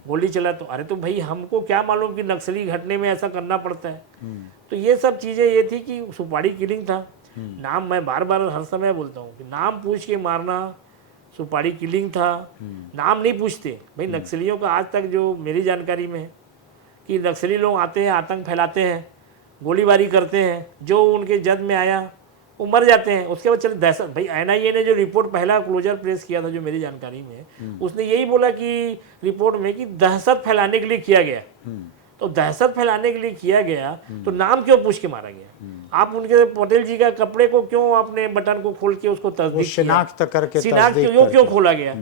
गोली चला तो। अरे तो भाई हमको क्या मालूम कि नक्सली घटने में ऐसा करना पड़ता है। तो ये सब चीज़ें ये थी कि सुपारी किलिंग था। नाम मैं बार बार हर समय बोलता हूँ कि नाम पूछ के मारना सुपारी किलिंग था, नाम नहीं पूछते भाई। नक्सलियों का आज तक जो मेरी जानकारी में है कि नक्सली लोग आते हैं, आतंक फैलाते हैं, गोलीबारी करते हैं, जो उनके जद में आया वो मर जाते हैं, उसके बाद चले दहशत। भाई NIA ने जो रिपोर्ट पहला क्लोजर प्रेस किया था जो मेरी जानकारी में है, उसने यही बोला कि रिपोर्ट में कि दहशत फैलाने के लिए किया गया। तो दहशत फैलाने के लिए किया गया तो नाम क्यों पूछ के मारा गया। आप उनके पटेल जी का कपड़े को क्यों अपने बटन को खोल के उसको तस्दीक शिनाख्त करके शिनाख्त क्यों खोला गया,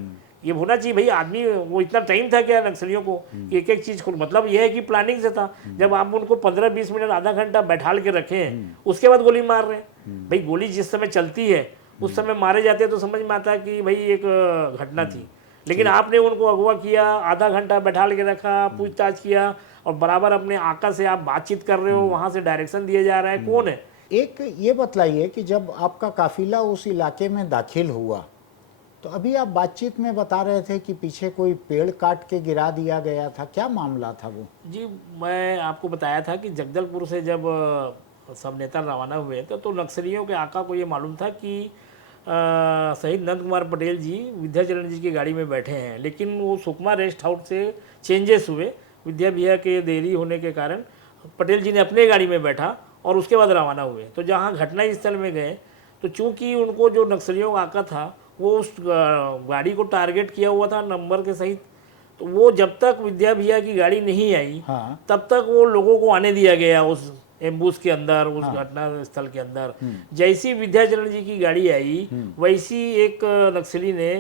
ये होना चाहिए भाई। आदमी वो इतना टाइम था क्या नक्सलियों को कि एक एक चीज खोल, मतलब यह है कि प्लानिंग से था। जब आप उनको 15-20 मिनट आधा घंटा बैठाल के रखे हैं उसके बाद गोली मार रहे हैं। भाई गोली जिस समय चलती है उस समय मारे जाते हैं तो समझ में आता है कि भाई एक घटना थी, लेकिन आपने उनको अगवा किया, आधा घंटा बैठाल के रखा, पूछताछ किया, और बराबर अपने आका से आप बातचीत कर रहे हो, वहां से डायरेक्शन दिया जा रहा है, कौन है। एक ये बतलाइए कि जब आपका काफिला उस इलाके में दाखिल हुआ तो अभी आप बातचीत में बता रहे थे कि पीछे कोई पेड़ काट के गिरा दिया गया था, क्या मामला था वो? जी मैं आपको बताया था कि जगदलपुर से जब सब नेता रवाना हुए तो नक्सलियों के आका को ये मालूम था कि शहीद नंद कुमार पटेल जी विद्याचरण जी की गाड़ी में बैठे हैं, लेकिन वो सुकमा रेस्ट हाउस से चेंजेस हुए, विद्या भैया के देरी होने के कारण पटेल जी ने अपने गाड़ी में बैठा और उसके बाद रवाना हुए। तो जहाँ घटना स्थल में गए तो चूंकि उनको जो नक्सलियों का आका था वो उस गाड़ी को टारगेट किया हुआ था नंबर के सहित, तो वो जब तक विद्या भैया की गाड़ी नहीं आई तब तक वो लोगों को आने दिया गया उस एम्बुस के अंदर, उस घटना स्थल के अंदर। जैसी विद्याचरण जी की गाड़ी आई वैसी एक नक्सली ने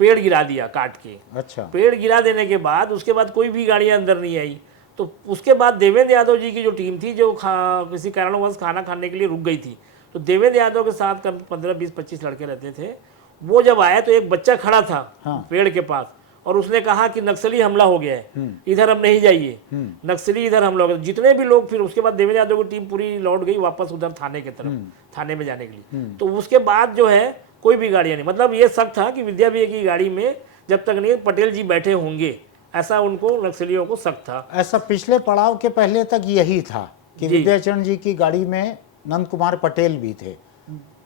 पेड़ गिरा दिया काट के। अच्छा। पेड़ गिरा देने के बाद उसके बाद कोई भी गाड़ियां अंदर नहीं आई। तो उसके बाद देवेंद्र यादव जी की जो टीम थी जो किसी कारणवश खाना खाने के लिए रुक गई थी, तो देवेंद्र यादव के साथ 15-20-25 लड़के रहते थे। वो जब आए तो एक बच्चा खड़ा था पेड़ के पास और उसने कहा कि नक्सली हमला हो गया है, इधर हम नहीं जाइए, नक्सली इधर हमला हो गया। जितने भी लोग, फिर उसके बाद देवेंद्र यादव की टीम पूरी लौट गई वापस उधर थाने की तरफ, थाने में जाने के लिए। तो उसके बाद जो है कोई भी गाड़ियां नहीं, मतलब ये शक था कि विद्या भैया की गाड़ी में जब तक नहीं पटेल जी बैठे होंगे, ऐसा उनको नक्सलियों को शक था। ऐसा पिछले पड़ाव के पहले तक यही था कि विद्याचरण जी की गाड़ी में नंद कुमार पटेल भी थे।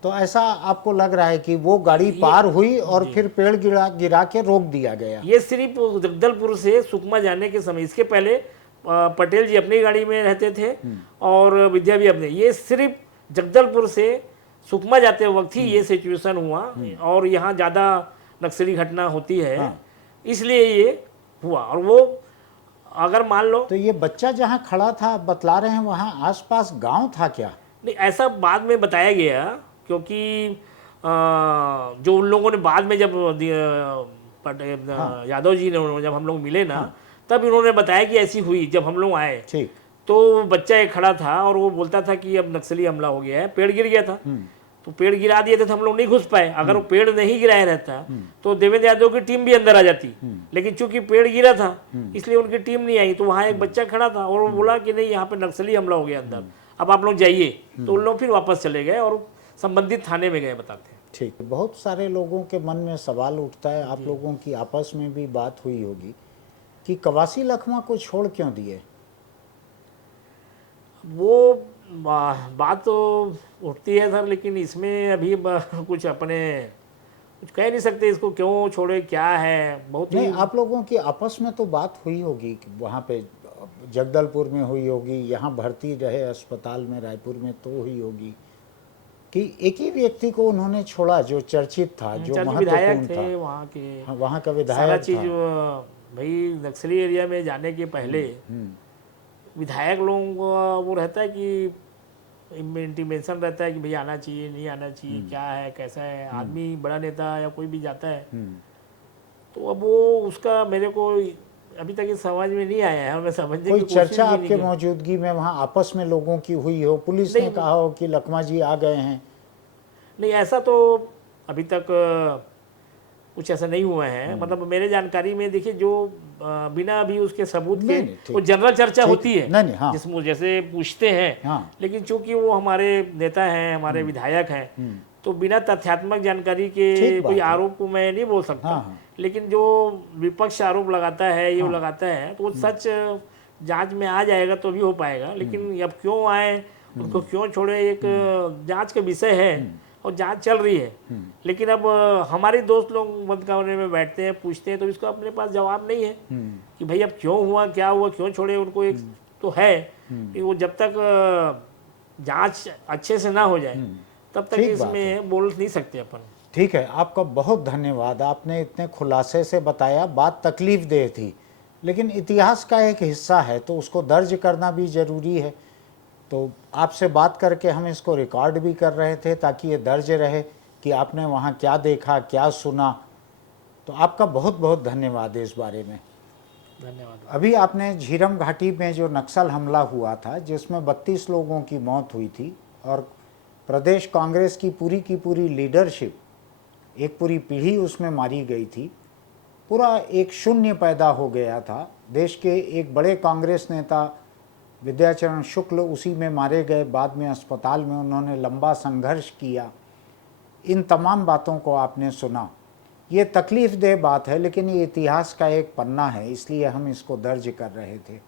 तो ऐसा आपको लग रहा है कि वो गाड़ी पार हुई और फिर पेड़ गिरा के रोक दिया गया? ये सिर्फ जगदलपुर से सुकमा जाने के समय, इसके पहले पटेल जी अपनी गाड़ी में रहते थे और विद्या भी अपने, ये सिर्फ जगदलपुर से सुकमा जाते वक्त ही ये सिचुएशन हुआ और यहाँ ज़्यादा नक्सली घटना होती है, इसलिए ये हुआ। और वो अगर मान लो तो ये बच्चा जहाँ खड़ा था बतला रहे हैं वहाँ आसपास गांव था क्या? नहीं, ऐसा बाद में बताया गया, क्योंकि जो उन लोगों ने बाद में जब यादव जी ने जब हम लोग मिले ना, तब इन्होंने बताया कि ऐसी हुई। जब हम लोग आए तो बच्चा एक खड़ा था और वो बोलता था कि अब नक्सली हमला हो गया है, पेड़ गिर गया था। तो पेड़ गिरा दिए थे तो हम लोग नहीं घुस पाए। अगर वो पेड़ नहीं गिराया रहता तो देवेंद्र यादव की टीम भी अंदर आ जाती, लेकिन चूंकि पेड़ गिरा था इसलिए उनकी टीम नहीं आई। तो वहाँ एक बच्चा खड़ा था और वो बोला कि नहीं यहाँ पे नक्सली हमला हो गया अंदर, अब आप लोग जाइए। तो उन लोग फिर वापस चले गए और संबंधित थाने में गए बताते हैं। ठीक है। बहुत सारे लोगों के मन में सवाल उठता है, आप लोगों की आपस में भी बात हुई होगी कि कवासी लखमा को छोड़ क्यों दिए? वो बात तो उठती है सर, लेकिन इसमें अभी कुछ अपने कुछ कह नहीं सकते इसको क्यों छोड़े, क्या है। बहुत ही नहीं, आप लोगों की आपस में तो बात हुई होगी कि वहाँ पे जगदलपुर में हुई होगी, यहाँ भर्ती रहे अस्पताल में रायपुर में तो हुई होगी कि एक ही व्यक्ति को उन्होंने छोड़ा जो चर्चित था, जो विधायक महत्वपूर्ण थे था, वहाँ के, हाँ, वहाँ का सारा विधायक चीज था। भाई नक्सली एरिया में जाने के पहले विधायक लोगों को वो रहता है कि इंटीमेशन रहता है कि भाई आना चाहिए नहीं आना चाहिए, क्या है कैसा है। आदमी बड़ा नेता या कोई भी जाता है तो अब वो उसका मेरे को अभी तक ये समझ में नहीं आया है, मैं समझने की कोई कोशिश चर्चा भी नहीं आपके की। मौजूदगी में वहाँ आपस में लोगों की हुई हो, पुलिस ने नहीं, कहा हो कि लखमा जी आ गए हैं? नहीं ऐसा तो अभी तक कुछ ऐसा नहीं हुआ है। मतलब मेरे जानकारी में देखिए जो बिना अभी उसके सबूत के नहीं, ठीक। वो जनरल चर्चा ठीक, होती है, नहीं, हाँ। जिसमें जैसे पूछते हैं। हाँ। लेकिन चूंकि वो हमारे नेता हैं, हमारे विधायक हैं, तो बिना तथ्यात्मक जानकारी के ठीक बात कोई है। आरोप को मैं नहीं बोल सकता। हाँ, हाँ। लेकिन जो विपक्ष आरोप लगाता है ये वो लगाता है तो वो सच जांच में आ जाएगा तो भी हो पाएगा। लेकिन अब क्यों आए, उनको क्यों छोड़े, एक जांच का विषय है और जांच चल रही है। लेकिन अब हमारे दोस्त लोग बंद कमरे में बैठते हैं, पूछते हैं, तो इसका अपने पास जवाब नहीं है कि भाई अब क्यों हुआ, क्या हुआ, क्यों छोड़े उनको। एक तो है कि वो जब तक जांच अच्छे से ना हो जाए तब तक ठीक बात है। इसमें बोल नहीं सकते अपन। ठीक है, आपका बहुत धन्यवाद, आपने इतने खुलासे से बताया। बात तकलीफ देह थी, लेकिन इतिहास का एक हिस्सा है तो उसको दर्ज करना भी ज़रूरी है। तो आपसे बात करके हम इसको रिकॉर्ड भी कर रहे थे ताकि ये दर्ज रहे कि आपने वहाँ क्या देखा, क्या सुना। तो आपका बहुत बहुत धन्यवाद इस बारे में। धन्यवाद। अभी आपने झीरम घाटी में जो नक्सल हमला हुआ था जिसमें 32 लोगों की मौत हुई थी और प्रदेश कांग्रेस की पूरी लीडरशिप, एक पूरी पीढ़ी उसमें मारी गई थी, पूरा एक शून्य पैदा हो गया था। देश के एक बड़े कांग्रेस नेता विद्याचरण शुक्ल उसी में मारे गए, बाद में अस्पताल में उन्होंने लंबा संघर्ष किया। इन तमाम बातों को आपने सुना। ये तकलीफ देह बात है, लेकिन ये इतिहास का एक पन्ना है, इसलिए हम इसको दर्ज कर रहे थे।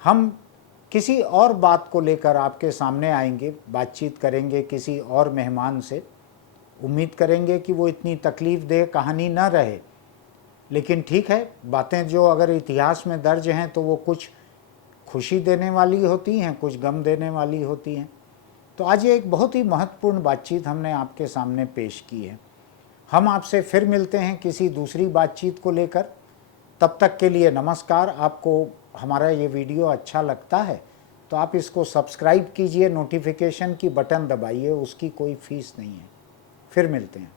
हम किसी और बात को लेकर आपके सामने आएंगे, बातचीत करेंगे किसी और मेहमान से। उम्मीद करेंगे कि वो इतनी तकलीफ देह कहानी न रहे, लेकिन ठीक है, बातें जो अगर इतिहास में दर्ज हैं तो वो कुछ खुशी देने वाली होती हैं, कुछ गम देने वाली होती हैं। तो आज ये एक बहुत ही महत्वपूर्ण बातचीत हमने आपके सामने पेश की है। हम आपसे फिर मिलते हैं किसी दूसरी बातचीत को लेकर। तब तक के लिए नमस्कार। आपको हमारा ये वीडियो अच्छा लगता है तो आप इसको सब्सक्राइब कीजिए, नोटिफिकेशन की बटन दबाइए, उसकी कोई फीस नहीं है। फिर मिलते हैं।